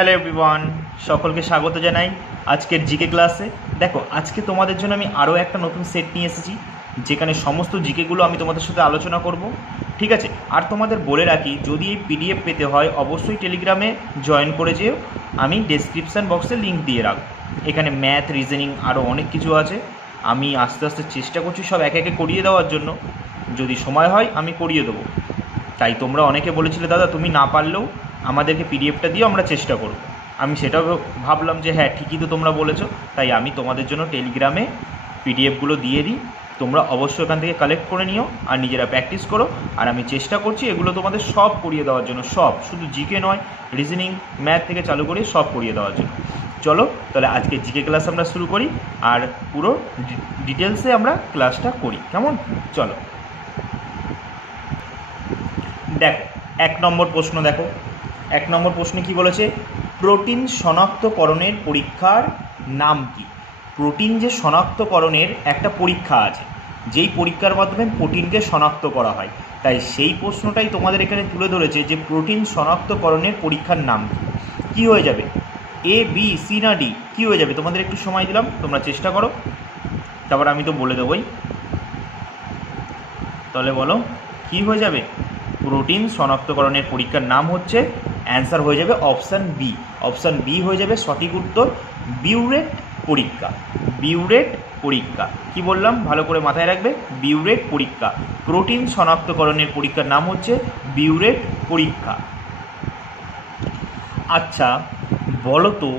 Hello everyone, সকলকে স্বাগত জানাই আজকের জিকে ক্লাসে। দেখো, আজকে তোমাদের জন্য আমি আরও একটা নতুন সেট নিয়ে এসেছি, যেখানে সমস্ত জিকেগুলো আমি তোমাদের সাথে আলোচনা করব। ঠিক আছে, আর তোমাদের বলে রাখি, যদি এই পিডিএফ পেতে হয় অবশ্যই টেলিগ্রামে জয়েন করে যেও। আমি ডেসক্রিপশান বক্সে লিঙ্ক দিয়ে রাখবো। এখানে ম্যাথ, রিজনিং আরও অনেক কিছু আছে। আমি আস্তে আস্তে চেষ্টা করছি সব একে একে করিয়ে দেওয়ার জন্য। যদি সময় হয় আমি করিয়ে দেবো। তাই তোমরা অনেকে বলেছিলে, দাদা তুমি না পারলেও আমাদেরকে পিডিএফটা দিও, আমরা চেষ্টা করব। আমি সেটাও ভাবলাম যে হ্যাঁ, ঠিকই তো তোমরা বলেছো, তাই আমি তোমাদের জন্য টেলিগ্রামে পিডিএফগুলো দিয়ে দিই। তোমরা অবশ্যই এখান থেকে কালেক্ট করে নিও আর নিজেরা প্র্যাকটিস করো। আর আমি চেষ্টা করছি এগুলো তোমাদের সব করিয়ে দেওয়ার জন্য, সব, শুধু জিকে নয়, রিজনিং, ম্যাথ থেকে চালু করে সব করিয়ে দেওয়ার জন্য। চলো তাহলে আজকে জিকে ক্লাস আমরা শুরু করি, আর পুরো ডিটেলসে আমরা ক্লাসটা করি, কেমন? চলো দেখো, 1 নম্বর প্রশ্ন দেখো। 1 নম্বর প্রশ্নে কি বলেছে? প্রোটিন শনাক্তকরণের পরীক্ষার নাম কি? প্রোটিন যে শনাক্তকরণের একটা পরীক্ষা আছে, যেই পরীক্ষার মাধ্যমে প্রোটিনকে শনাক্ত করা হয়, তাই সেই প্রশ্নটাই তোমাদের এখানে তুলে ধরেছে যে প্রোটিন শনাক্তকরণের পরীক্ষার নাম কি। কী হয়ে যাবে? এ, বি, সি না ডি? কী হয়ে যাবে? তোমাদের একটু সময় দিলাম, তোমরা চেষ্টা করো, তারপর আমি তো বলে দেবই। তাহলে বলো কী হয়ে যাবে? প্রোটিন শনাক্তকরণের পরীক্ষার নাম হচ্ছে, অ্যান্সার হয়ে যাবে অপশান বি। অপশান বি হয়ে যাবে সঠিক উত্তর, বিউরেট পরীক্ষা। বিউরেট পরীক্ষা কি বললাম ভালো করে মাথায় রাখবে, বিউরেট পরীক্ষা। প্রোটিন শনাক্তকরণের পরীক্ষার নাম হচ্ছে বিউরেট পরীক্ষা। আচ্ছা বলো তো,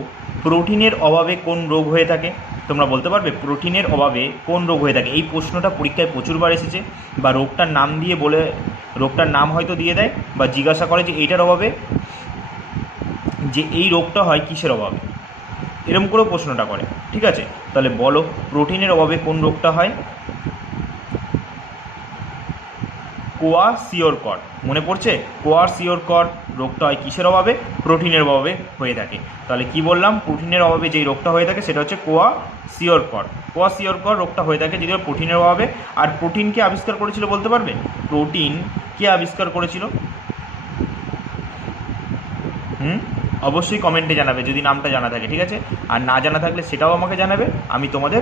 প্রোটিনের অভাবে কোন রোগ হয়ে থাকে? তোমরা বলতে পারবে প্রোটিনের অভাবে কোন রোগ হয়ে থাকে? এই প্রশ্নটা পরীক্ষায় প্রচুরবার এসেছে, বা রোগটার নাম দিয়ে বলে, রোগটার নাম হয়তো দিয়ে দেয়, বা জিজ্ঞাসা করে যে এইটার অভাবে, যে এই রোগটা হয় কিসের অভাবে, এরকম করেও প্রশ্নটা করে। ঠিক আছে, তাহলে বলো প্রোটিনের অভাবে কোন রোগটা হয়? কোয়াশিওরকর, মনে পড়ছে? কোয়াশিওরকর রোগটা হয় কিসের অভাবে? প্রোটিনের অভাবে হয়ে থাকে। তাহলে কি বললাম? প্রোটিনের অভাবে যেই রোগটা হয়ে থাকে সেটা হচ্ছে কোয়াশিওরকর। কোয়াশিওরকর রোগটা হয়ে থাকে যদি প্রোটিনের অভাবে। আর প্রোটিন কে আবিষ্কার করেছিল বলতে পারবে? প্রোটিন কে আবিষ্কার করেছিল? অবশ্যই কমেন্টে জানাবে যদি নামটা জানা থাকে, ঠিক আছে? আর না জানা থাকলে সেটাও আমাকে জানাবে, আমি তোমাদের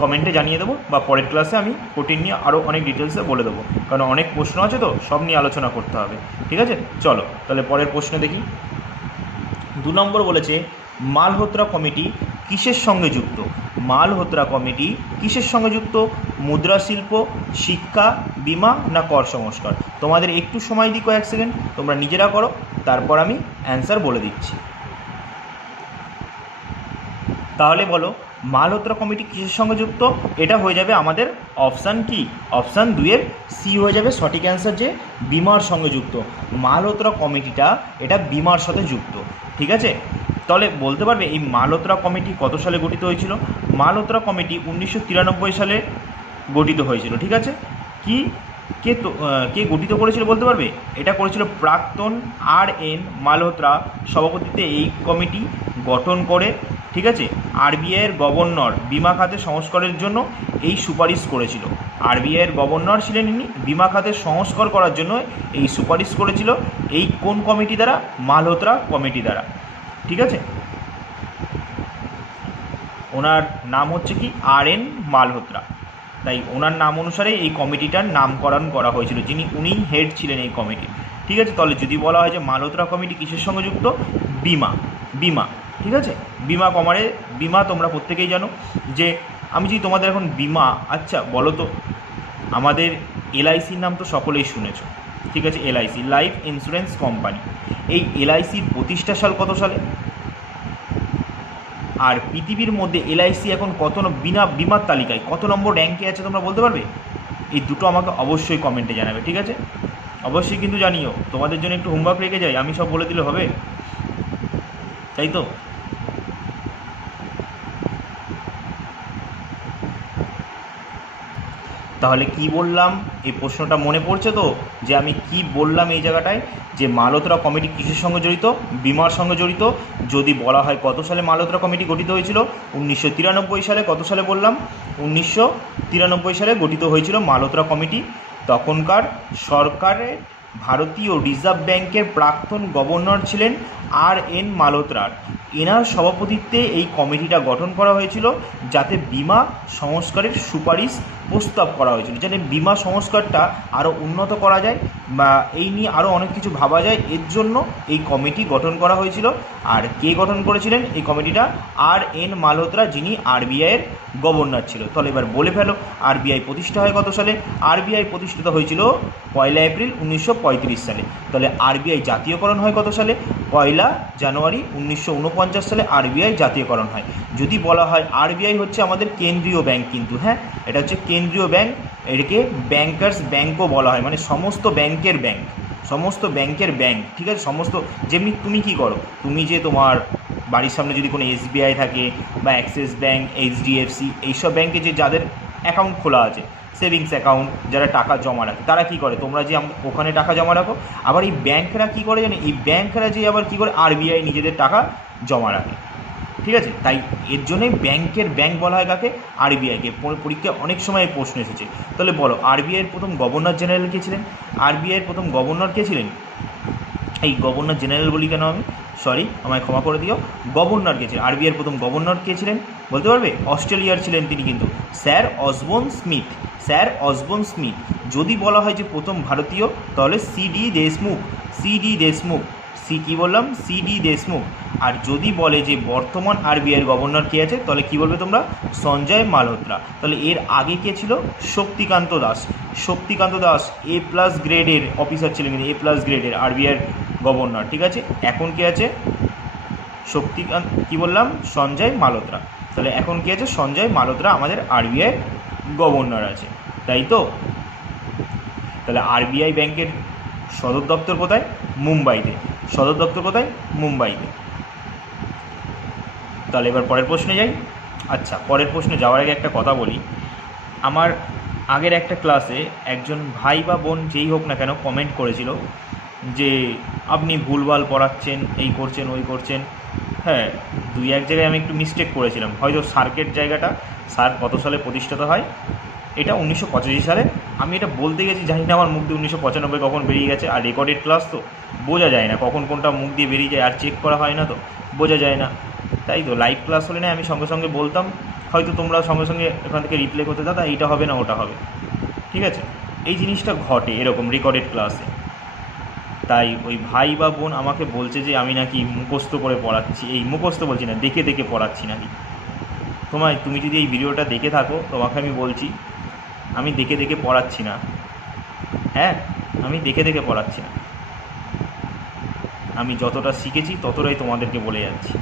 কমেন্টে জানিয়ে দেবো, বা পরের ক্লাসে আমি প্রোটিন নিয়ে আরও অনেক ডিটেলসে বলে দেবো, কারণ অনেক প্রশ্ন আছে তো, সব নিয়ে আলোচনা করতে হবে। ঠিক আছে, চলো তাহলে পরের প্রশ্ন দেখি। 2 নম্বর বলেছে, মালহোত্রা কমিটি কিসের সঙ্গে যুক্ত? মালহোত্রা কমিটি কিসের সঙ্গে যুক্ত? মুদ্রাশিল্প, শিক্ষা, বিমা না কর সংস্কার? তোমাদের একটু সময় দিই, কয়েক সেকেন্ড, তোমরা নিজেরা করো, তারপর আমি অ্যান্সার বলে দিচ্ছি। তাহলে বলো মালহোত্রা কমিটি কিসের সঙ্গে যুক্ত? এটা হয়ে যাবে আমাদের অপশান কি? অপশান 2-এর সি হয়ে যাবে সঠিক অ্যান্সার, যে বিমার সঙ্গে যুক্ত। মালহোত্রা কমিটিটা এটা বিমার সাথে যুক্ত। ঠিক আছে, তাহলে বলতে পারবে এই মালহোত্রা কমিটি কত সালে গঠিত হয়েছিল? মালহোত্রা কমিটি 1993 সালে গঠিত হয়েছিল। ঠিক আছে, কি কে গঠিত করেছিল বলতে পারবে? এটা করেছিল প্রাক্তন আর.এন. মালহোত্রা সভাপতিত্বে এই কমিটি গঠন করে। ঠিক আছে, আরবিআইয়ের গভর্নর বিমা খাতে সংস্কারের জন্য এই সুপারিশ করেছিল। আরবিআইয়ের গভর্নর ছিলেন ইনি, বিমা খাতে সংস্কার করার জন্য এই সুপারিশ করেছিল। এই কোন কমিটি দ্বারা? মালহোত্রা কমিটি দ্বারা। ঠিক আছে, ওনার নাম হচ্ছে কি? আর.এন. মালহোত্রা। তাই ওনার নাম অনুসারে এই কমিটিটার নামকরণ করা হয়েছিল, উনি হেড ছিলেন এই কমিটির। ঠিক আছে, তাহলে যদি বলা হয় যে মালহোত্রা কমিটি কিসের সঙ্গে যুক্ত? বিমা। বিমা, ঠিক আছে, বিমা কমারে বিমা তোমরা প্রত্যেকেই জানো যে, আমি যদি তোমাদের এখন বিমা, আচ্ছা বলো তো, আমাদের এলআইসির নাম তো সকলেই শুনেছ। ঠিক আছে, এলআইসি, লাইফ ইন্স্যুরেন্স কোম্পানি। এই এলআইসির প্রতিষ্ঠা সাল কত সালে? আর পৃথিবীর মধ্যে এলআইসি এখন কত বিমার তালিকায় কত নম্বর র্যাঙ্কে আছে তোমরা বলতে পারবে? এই দুটো আমাকে অবশ্যই কমেন্টে জানাবে। ঠিক আছে, অবশ্যই কিন্তু জানিও, তোমাদের জন্য একটু হোমওয়ার্ক রেখে যাই, আমি সব বলে দিলে হবে, তাই তো? তাহলে কি বললাম, এই প্রশ্নটা মনে পড়ছে তো, যে আমি কি বললাম এই জায়গাটায়, যে মালহোত্রা কমিটি কিসের সঙ্গে জড়িত? বিমার সঙ্গে জড়িত। যদি বলা হয় কত সালে মালহোত্রা কমিটি গঠিত হয়েছিল? 1993 সালে। কত সালে বললাম? 1993 সালে গঠিত হয়েছিল মালহোত্রা কমিটি। তখনকার সরকারের ভারতীয় রিজার্ভ ব্যাংকের প্রাক্তন গভর্নর ছিলেন আর.এন. মালহোত্রার। এনার সভাপতিত্বে এই কমিটিটা গঠন করা হয়েছিল, যাতে বিমা সংস্কারের সুপারিশ প্রস্তাব করা হয়েছিল, যাতে বিমা সংস্কারটা আরও উন্নত করা যায় বা এই নিয়ে আরও অনেক কিছু ভাবা যায়, এর জন্য এই কমিটি গঠন করা হয়েছিল। আর কে গঠন করেছিলেন এই কমিটিটা? আর.এন. মালহোত্রা, যিনি আরবিআইয়ের গভর্নর ছিল। তাহলে এবার বলে ফেলো, আরবিআই প্রতিষ্ঠা হয় কত সালে? আরবিআই প্রতিষ্ঠিত হয়েছিল 1 এপ্রিল 1935 সালে। তাহলে আরবিআই জাতীয়করণ হয় কত সালে? 1 জানুয়ারি 1949 সালে আরবিআই জাতীয়করণ হয়। যদি বলা হয় আরবিআই হচ্ছে আমাদের কেন্দ্রীয় ব্যাংক, কিন্তু হ্যাঁ, এটা হচ্ছে কেন্দ্রীয় ব্যাংক, এটাকে ব্যাংকার্স ব্যাংকও বলা হয়, মানে সমস্ত ব্যাংকের ব্যাংক, সমস্ত ব্যাংকের ব্যাংক, ঠিক আছে? সমস্ত, যেমনি তুমি কি করো, তুমি যে তোমার বাড়ির সামনে যদি কোনো এসবিআই থাকে বা অ্যাক্সিস ব্যাংক, এইচডিএফসি, এইসব ব্যাংকে যে যাদের অ্যাকাউন্ট খোলা আছে, সেভিংস অ্যাকাউন্ট, যারা টাকা জমা রাখে, তারা কি করে, তোমরা যে ওখানে টাকা জমা রাখো, আবার এই ব্যাংকরা কি করে জানো, এই ব্যাংকরা যে আবার কি করে, আরবিআই নিজেদের টাকা জমা রাখে, ঠিক আছে? তাই এর জন্যই ব্যাংকের ব্যাংক বলা হয় কাকে? আরবিআইকে। পরীক্ষায় অনেক সময় প্রশ্ন এসেছে। তাহলে বলো, আরবিআইয়ের প্রথম গভর্নর জেনারেল কে ছিলেন? আরবিআইয়ের প্রথম গভর্নর কে ছিলেন? এই গভর্নর জেনারেল বলি কেন আমি, সরি, আমায় ক্ষমা করে দিও। গভর্নর কে ছিলেন? আরবিআইয়ের প্রথম গভর্নর কে ছিলেন বলতে পারবে? অস্ট্রেলিয়ার ছিলেন তিনি, কিন্তু sir Osborne Smith, sir Osborne Smith. যদি বলা হয় যে প্রথম ভারতীয়, তাহলে সিডি দেশমুখ, সিডি দেশমুখ, কী বললাম? সিডি দেশমুখ। আর যদি বলে যে বর্তমান আরবিআইয়ের গভর্নর কে আছে, তাহলে কী বলবে তোমরা? সঞ্জয় মালহোত্রা। তাহলে এর আগে কে ছিল? শক্তিকান্ত দাস। শক্তিকান্ত দাস A+ গ্রেডের অফিসার ছিলেন, কিন্তু A+ গ্রেডের আরবিআইয়ের গভর্নর, ঠিক আছে? এখন কে আছে? শক্তিকান্ত, কী বললাম? সঞ্জয় মালহোত্রা। তাহলে এখন কে আছে? সঞ্জয় মালহোত্রা আমাদের আরবিআইয়ের গভর্নর আছে, তাই তো? তাহলে আরবিআই ব্যাংকের সদর দপ্তর কোথায়? মুম্বাইতে। সদর দপ্তর কোথায়? মুম্বাইতে। তাহলে এবার পরের প্রশ্নে যাই। আচ্ছা, পরের প্রশ্নে যাওয়ার আগে একটা কথা বলি। আমার আগের একটা ক্লাসে একজন ভাই বা বোন যেই হোক না কেন কমেন্ট করেছিল যে আপনি ভুলভাল পড়াচ্ছেন, এই করছেন, ওই করছেন। হ্যাঁ, 2-1 জায়গায় আমি একটু মিস্টেক করেছিলাম। হয়তো সার্কের জায়গাটা, সার্ক কত সালে প্রতিষ্ঠিত হয়, এটা 1985 সালে। আমি এটা বলতে গেছি, জানি না আমার মুখ দিয়ে 1995 কখন বেরিয়ে গেছে। আর রেকর্ডেড ক্লাস তো বোঝা যায় না কখন কোনটা মুখ দিয়ে বেরিয়ে যায়, আর চেক করা হয় না, তো বোঝা যায় না। তাই তো লাইভ ক্লাস হলে না আমি সঙ্গে সঙ্গে বলতাম, হয়তো তোমরা সঙ্গে সঙ্গে এখান থেকে রিপ্লে করতে, দাদা এইটা হবে না, ওটা হবে, ঠিক আছে? এই জিনিসটা ঘটে এরকম রেকর্ডেড ক্লাসে। তাই ওই ভাই বা বোন আমাকে বলছে যে আমি নাকি মুখস্থ করে পড়াচ্ছি। এই মুখস্থ বলছি না, দেখে দেখে পড়াচ্ছি নাকি। তুমি যদি এই ভিডিওটা দেখে থাকো, তোমাকে আমি বলছি, আমি দেখে দেখে পড়াচ্ছি না। হ্যাঁ, আমি দেখে দেখে পড়াচ্ছি না। আমি যতটা শিখেছি ততটাই তোমাদেরকে বলে যাচ্ছি।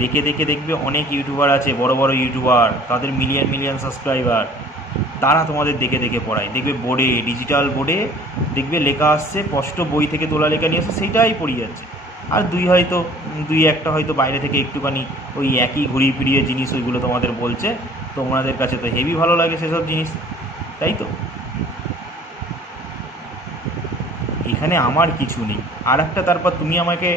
দেখে দেখে দেখবে অনেক ইউটিউবার আছে, বড় বড় ইউটিউবার, তাদের মিলিয়ন মিলিয়ন সাবস্ক্রাইবার, তারা তোমাদের দেখে দেখে পড়ায়। দেখবে বোর্ডে, ডিজিটাল বোর্ডে দেখবে লেখা আসছে, স্পষ্ট বই থেকে তোলা লেখা নিয়ে আসছে, সেইটাই পড়িয়ে যাচ্ছে। আর দুই একটা হয়তো বাইরে থেকে একটুখানি ওই একই ঘুরিয়ে ফিরিয়ে জিনিস ওইগুলো তোমাদের বলছে, তোমাদের কাছে তো হেভি ভালো লাগে সেসব জিনিস, তাই তো? এখানে আমার কিছু নেই। আর একটা, তারপর তুমি আমাকে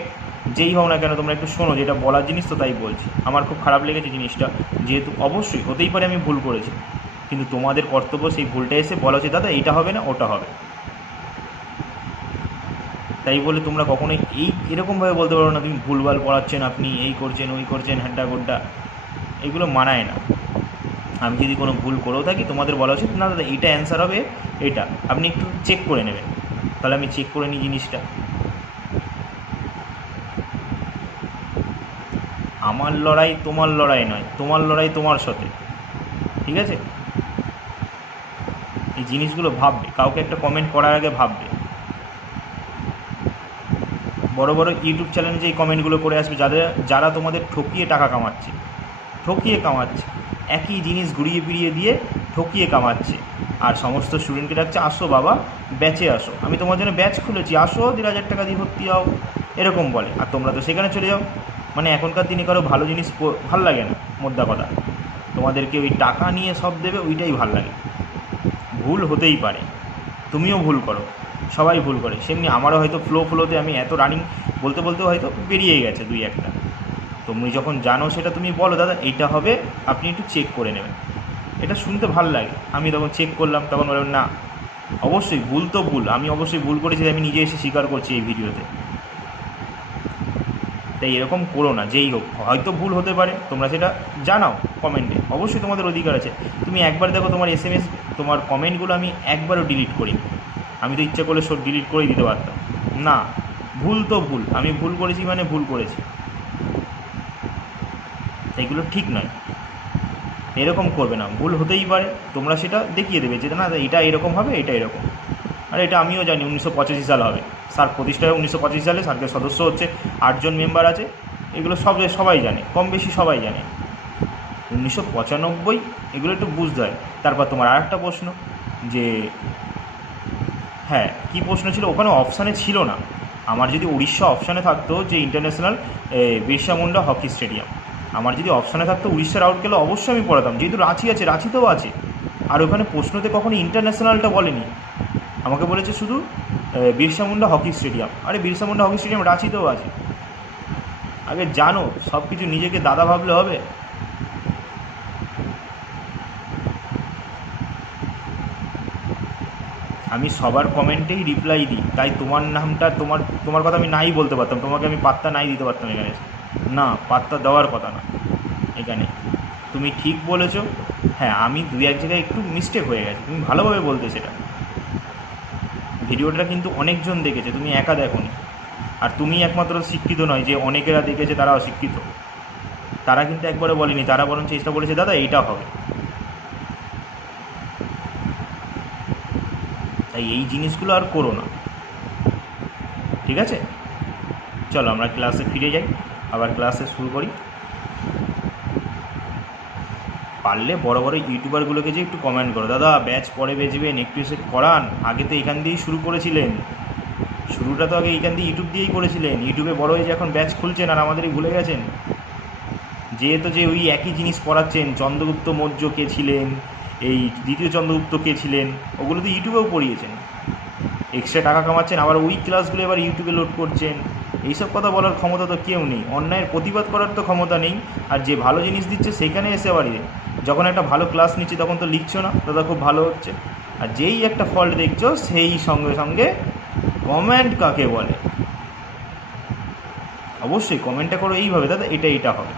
যেই হও না কেন, তোমরা একটু শোনো, যেটা বলার জিনিস তো তাই বলছি। আমার খুব খারাপ লেগেছে জিনিসটা, যেহেতু অবশ্যই হতেই পারে আমি ভুল করেছি, কিন্তু তোমাদের কর্তব্য সেই ভুলটা এসে বলা হচ্ছে, দাদা এইটা হবে না, ওটা হবে। তাই বলে তোমরা কখনোই এরকমভাবে বলতে পারো না তুমি ভুলভাল পড়াচ্ছেন, আপনি এই করছেন, ওই করছেন, হ্যাড্ডা গোড্ডা, এগুলো মানায় না। আমি যদি কোনো ভুল করেও থাকি, তোমাদের বলা উচিত, না দাদা এইটা অ্যান্সার হবে, এটা আপনি একটু চেক করে নেবেন। তাহলে আমি চেক করে নিই জিনিসটা। আমার লড়াই তোমার লড়াই নয়, তোমার লড়াই তোমার সাথে, ঠিক আছে? এই জিনিসগুলো ভাববে, কাউকে একটা কমেন্ট করার আগে ভাববে। বড় বড় ইউটিউব চ্যানেলে যে এই কমেন্টগুলো করে আসবে, যারা তোমাদের ঠকিয়ে টাকা কামাচ্ছে, একই জিনিস ঘুরিয়ে ফিরিয়ে দিয়ে ঠকিয়ে কামাচ্ছে, আর সমস্ত স্টুডেন্টকে ডাকছে, আসো বাবা ব্যাচে আসো, আমি তোমার জন্য ব্যাচ খুলেছি, আসো 1,500 টাকা দিয়ে ভর্তি হও, এরকম বলে। আর তোমরা তো সেখানে চলে যাও। মানে এখনকার দিনে কারো ভালো জিনিস ভাল লাগে না, মোদ্দা কথা। তোমাদেরকে ওই টাকা নিয়ে সব দেবে, ওইটাই ভাল লাগে। ভুল হতেই পারে, তুমিও ভুল করো, সবাই ভুল করে। সেমনি আমারও হয়তো ফ্লোতে আমি এত রানিং বলতে বলতেও হয়তো বেরিয়ে গেছে 2-1টা। তুমি যখন জানো সেটা তুমি বলো, দাদা এইটা হবে, আপনি একটু চেক করে নেবেন। এটা শুনতে ভালো লাগে। আমি তখন চেক করলাম, তখন বললাম না অবশ্যই ভুল তো ভুল, আমি অবশ্যই ভুল করেছি, আমি নিজে এসে স্বীকার করছি এই ভিডিওতে। তাই এরকম করো না, যেই হোক, হয়তো ভুল হতে পারে, তোমরা সেটা জানাও কমেন্টে, অবশ্যই তোমাদের অধিকার আছে। তুমি একবার দেখো তোমার SMS, তোমার কমেন্টগুলো আমি একবারও ডিলিট করি, আমি তো ইচ্ছা করলে সব ডিলিট করেই দিতে পারতাম না। ভুল তো ভুল, আমি ভুল করেছি মানে ভুল করেছি, এগুলো ঠিক নয়, এরকম করবে না। ভুল হতেই পারে, তোমরা সেটা দেখিয়ে দেবে যে না এটা এরকম হবে, এটা এরকম। আর এটা আমিও জানি 1985 সাল হবে, স্যার প্রতিষ্ঠা হয় 1985 সালে, স্যারদের সদস্য হচ্ছে 8 জন মেম্বার আছে, এগুলো সবাই জানে, কম বেশি সবাই জানে। 1995, এগুলো একটু বুঝতে হয়। তারপর তোমার আর একটা প্রশ্ন, যে হ্যাঁ কী প্রশ্ন ছিল, ওখানে অপশানে ছিল না। আমার যদি উড়িষ্যা অপশানে থাকতো যে international Birsa Munda hockey stadium, আমার যদি অপশানে থাকতো উড়িষ্যার আউটকেলে অবশ্যই আমি পড়াতাম, যেহেতু রাঁচি আছে, রাঁচিতেও আছে। আর ওখানে প্রশ্নতে কখনো ইন্টারন্যাশনালটা বলেনি, আমাকে বলেছে শুধু বিরসা মুন্ডা হকি স্টেডিয়াম। আরে বিরসা মুন্ডা হকি স্টেডিয়াম রাঁচিতেও আছে, আগে জানো। সব কিছু নিজেকে দাদা ভাবলে হবে? আমি সবার কমেন্টেই রিপ্লাই দিই, তাই তোমার নামটা, তোমার কথা আমি নাই বলতে পারতাম, তোমাকে আমি পাত্তা নাই দিতে পারতাম এখানে, না পাত্তা দেওয়ার কথা না এখানে। তুমি ঠিক বলেছো, হ্যাঁ আমি দুই এক জায়গায় একটু মিস্টেক হয়ে গেছে, তুমি ভালোভাবে বলতে, সেটা ভিডিওটা কিন্তু অনেকজন দেখেছে, তুমি একা দেখোনি। আর তুমি একমাত্র শিক্ষিত নয় যে অনেকেরা দেখেছে তারা অশিক্ষিত, তারা কিন্তু একবারে বলেনি, তারা বরং চেষ্টা করেছে দাদা এইটা হবে। তাই এই জিনিসগুলো আর করো না, ঠিক আছে? চলো আমরা ক্লাসে ফিরে যাই, আবার ক্লাসে শুরু করি। পারলে বড় বড় ইউটিউবারগুলোকে যে একটু কমেন্ট করো, দাদা ব্যাচ পরে বেচবেন, একটু এসে করান, আগে তো এখান দিয়েই শুরু করেছিলেন, শুরুটা তো আগে এইখান দিয়ে ইউটিউব দিয়েই করেছিলেন, ইউটিউবে বড় হয়ে যে এখন ব্যাচ খুলছেন আর আমাদেরই ভুলে গেছেন। যেহেতু যে ওই একই জিনিস পড়াচ্ছেন, চন্দ্রগুপ্ত মৌর্য কে ছিলেন, এই দ্বিতীয় চন্দ্রগুপ্ত কে ছিলেন, ওগুলো তো ইউটিউবেও পড়িয়েছেন, এক্সট্রা টাকা কামাচ্ছেন, আবার ওই ক্লাসগুলো এবার ইউটিউবে লোড করছেন। এইসব কথা বলার ক্ষমতা তো কেউ নেই, অন্যায়ের প্রতিবাদ করার তো ক্ষমতা নেই। আর যে ভালো জিনিস দিচ্ছে সেখানে এসে আবার যখন একটা ভালো ক্লাস নিচ্ছে তখন তো লিখছো না দাদা খুব ভালো হচ্ছে, আর যেই একটা ফল্ট দেখছো সেই সঙ্গে সঙ্গে কমেন্ট কাকে বলে। অবশ্যই কমেন্টটা করো এইভাবে, দাদা এটা হবে,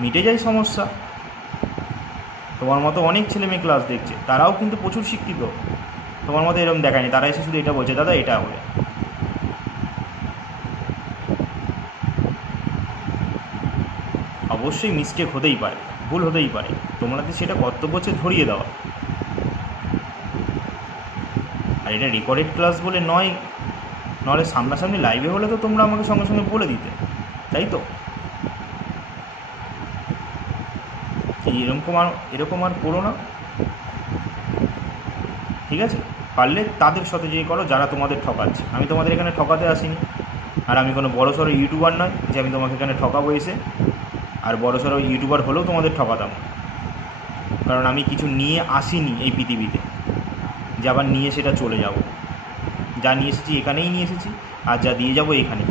মিটে যায় সমস্যা। তোমার মতো অনেক ছেলেমেয়ে ক্লাস দেখছে, তারাও কিন্তু প্রচুর শিক্ষিত, তোমার মতো এরকম দেখায়নি, তারা এসে শুধু এটা বলছে দাদা এটা হবে। অবশ্যই মিস্টেক হতেই পারে, ভুল হতেই পারে, তোমাদের সেটা কর্তব্য হচ্ছে ধরিয়ে দেওয়া। আর এটা রেকর্ডেড ক্লাস বলে নয়, নাহলে সামনাসামনি লাইভে হলে তো তোমরা আমাকে সঙ্গে সঙ্গে বলে দিতে, তাই তো? এরকম আর করো না, ঠিক আছে? পারলে তাদের সাথে যে করো যারা তোমাদের ঠকাচ্ছে, আমি তোমাদের এখানে ঠকাতে আসিনি, আর আমি কোনো বড়ো সড়ো ইউটিউবার নয় যে আমি তোমাকে এখানে ঠকাবো এসে। আর বড়ো সড়ো ইউটিউবার হলেও তোমাদের ঠকাতাম, কারণ আমি কিছু নিয়ে আসিনি এই পৃথিবীতে যে আবার নিয়ে সেটা চলে যাব। যা নিয়ে এসেছি এখানেই নিয়ে এসেছি, আর যা দিয়ে যাব এখানেই।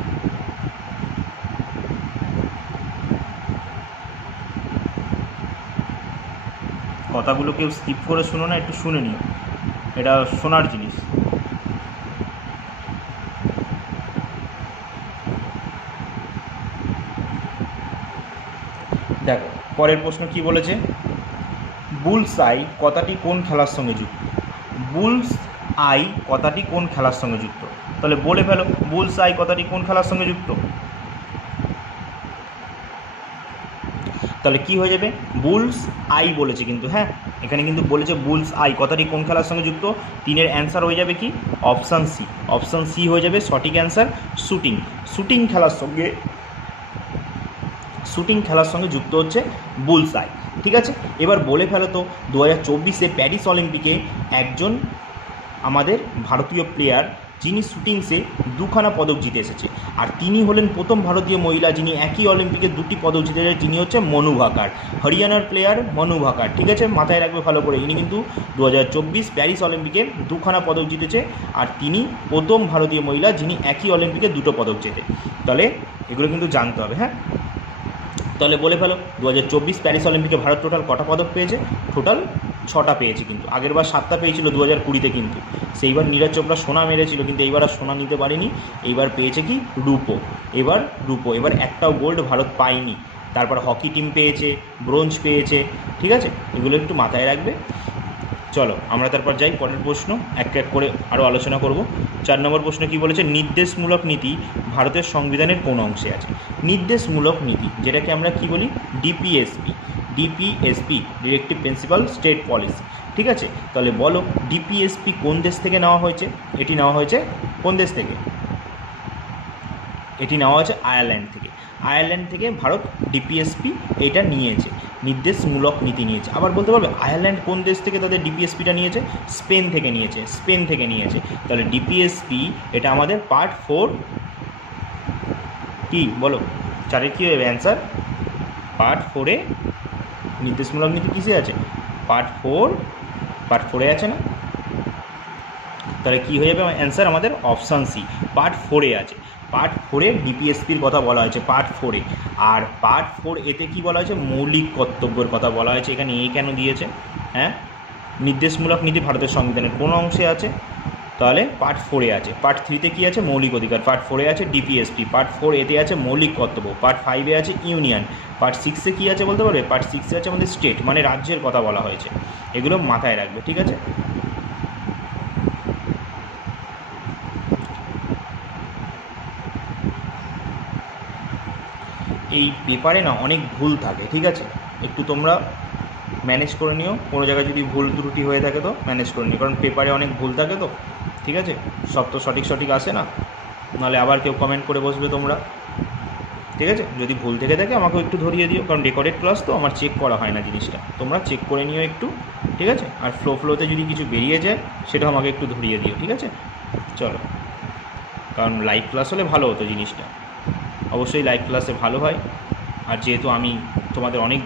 কথাগুলো কেউ স্কিপ করে শুনো না, একটু শুনে নিও, এটা শোনার জিনিস। দেখো পরের প্রশ্ন কি বলেছে, বুলস আই কথাটি কোন খেলার সঙ্গে যুক্ত? বুলস আই কথাটি কোন খেলার সঙ্গে যুক্ত? তাহলে বলে ফেলো, বুলস আই কথাটি কোন খেলার সঙ্গে যুক্ত? তাহলে কি হয়ে যাবে, বুলস আই বলেছে কিন্তু, হ্যাঁ এখানে কিন্তু বলেছে বুলস আই কথাটি কোন খেলার সঙ্গে যুক্ত। তিনের অ্যান্সার হয়ে যাবে কি, অপশান সি। অপশান সি হয়ে যাবে সঠিক অ্যান্সার, শুটিং। শুটিং খেলার সঙ্গে যুক্ত হচ্ছে বুলস আই, ঠিক আছে? এবার বলে ফেলো তো, 2024 প্যারিস অলিম্পিকে একজন আমাদের ভারতীয় প্লেয়ার যিনি শুটিংসে 2খানা পদক জিতে এসেছে, আর তিনি হলেন প্রথম ভারতীয় মহিলা যিনি একই অলিম্পিকে 2টি পদক জিতেছে, যিনি হচ্ছে মনু ভাকার, হরিয়ানার প্লেয়ার মনু ভাকার, ঠিক আছে? মাথায় রাখবে ভালো করে, ইনি কিন্তু 2024 প্যারিস অলিম্পিকে 2খানা পদক জিতেছে, আর তিনি প্রথম ভারতীয় মহিলা যিনি একই অলিম্পিকে 2টো পদক জেতে। তাহলে এগুলো কিন্তু জানতে হবে, হ্যাঁ? তাহলে বলে ফেলো, 2024 প্যারিস অলিম্পিকে ভারত টোটাল কটা পদক পেয়েছে? টোটাল 6টা পেয়েছে, কিন্তু আগেরবার 7টা পেয়েছিল 2020-তে, কিন্তু সেইবার নীরজ চোপড়া সোনা মেরেছিল, কিন্তু এইবার আর সোনা নিতে পারেনি। এইবার পেয়েছে কি রূপো, এবার একটাও গোল্ড ভারত পায়নি। তারপর হকি টিম পেয়েছে, ব্রোঞ্জ পেয়েছে, ঠিক আছে, এগুলো একটু মাথায় রাখবে। চলো আমরা তারপর যাই পরের প্রশ্ন, এক এক করে আরও আলোচনা করব। 4 নম্বর প্রশ্ন কি বলেছে, নির্দেশমূলক নীতি ভারতের সংবিধানের কোন অংশে আছে? নির্দেশমূলক নীতি, যেটাকে আমরা কি বলি, DPSP, directive principal state policy, ঠিক আছে। তাহলে বলো ডিপিএসপি কোন দেশ থেকে নেওয়া হয়েছে? এটি নেওয়া হয়েছে কোন দেশ থেকে? এটি নেওয়া হয়েছে আয়ারল্যান্ড থেকে। আয়ারল্যান্ড থেকে ভারত ডিপিএসপি এটা নিয়েছে, নির্দেশমূলক নীতি নিয়েছে। আবার বলতে পারবে আয়ারল্যান্ড কোন দেশ থেকে তাদের ডিপিএসপিটা নিয়েছে? স্পেন থেকে নিয়েছে। তাহলে ডিপিএসপি এটা আমাদের পার্ট 4, কি বলো 4-এর কী হবে অ্যান্সার? পার্ট 4-এ নির্দেশমূলক নীতি কিসে আছে? পার্ট 4-এ আছে না? তাহলে কী হয়ে যাবে অ্যান্সার আমাদের? অপশান সি, পার্ট 4-এ আছে। পার্ট 4-এ ডিপিএসপির কথা বলা হয়েছে, পার্ট 4-এ। আর পার্ট 4-এতে কী বলা হয়েছে? মৌলিক কর্তব্যের কথা বলা হয়েছে। এখানে এ কেন দিয়েছে? হ্যাঁ, নির্দেশমূলক নীতি ভারতের সংবিধানের কোন অংশে আছে? তাহলে পার্ট 4-এ আছে। পার্ট 3-তে কী আছে? মৌলিক অধিকার। পার্ট 4-এ আছে ডিপিএসপি। পার্ট 4-এতে আছে মৌলিক কর্তব্য। পার্ট 5-এ আছে ইউনিয়ন। পার্ট 6-এ কী আছে বলতে পারবে? পার্ট 6-এ আছে আমাদের স্টেট, মানে রাজ্যের কথা বলা হয়েছে। এগুলো মাথায় রাখবে, ঠিক আছে। এই পেপারে না অনেক ভুল থাকে, ঠিক আছে, একটু তোমরা ম্যানেজ করে নিও। কোনো জায়গায় যদি ভুল ত্রুটি হয়ে থাকে তো ম্যানেজ করে নিও, কারণ পেপারে অনেক ভুল থাকে তো, ঠিক আছে, সব তো সঠিক আসে না, নাহলে আবার কেউ কমেন্ট করে বসবে তোমরা, ঠিক আছে। যদি ভুল থেকে থাকে আমাকেও একটু ধরিয়ে দিও, কারণ রেকর্ডেড ক্লাস তো আমার চেক করা হয় না জিনিসটা, তোমরা চেক করে নিও একটু, ঠিক আছে। আর ফ্লোতে যদি কিছু বেরিয়ে যায় সেটা আমাকে একটু ধরিয়ে দিও, ঠিক আছে। চলো, কারণ লাইভ ক্লাস হলে ভালো হতো জিনিসটা, অবশ্যই লাইভ ক্লাসে ভালো হয়। আর যেহেতু আমি তোমাদের অনেক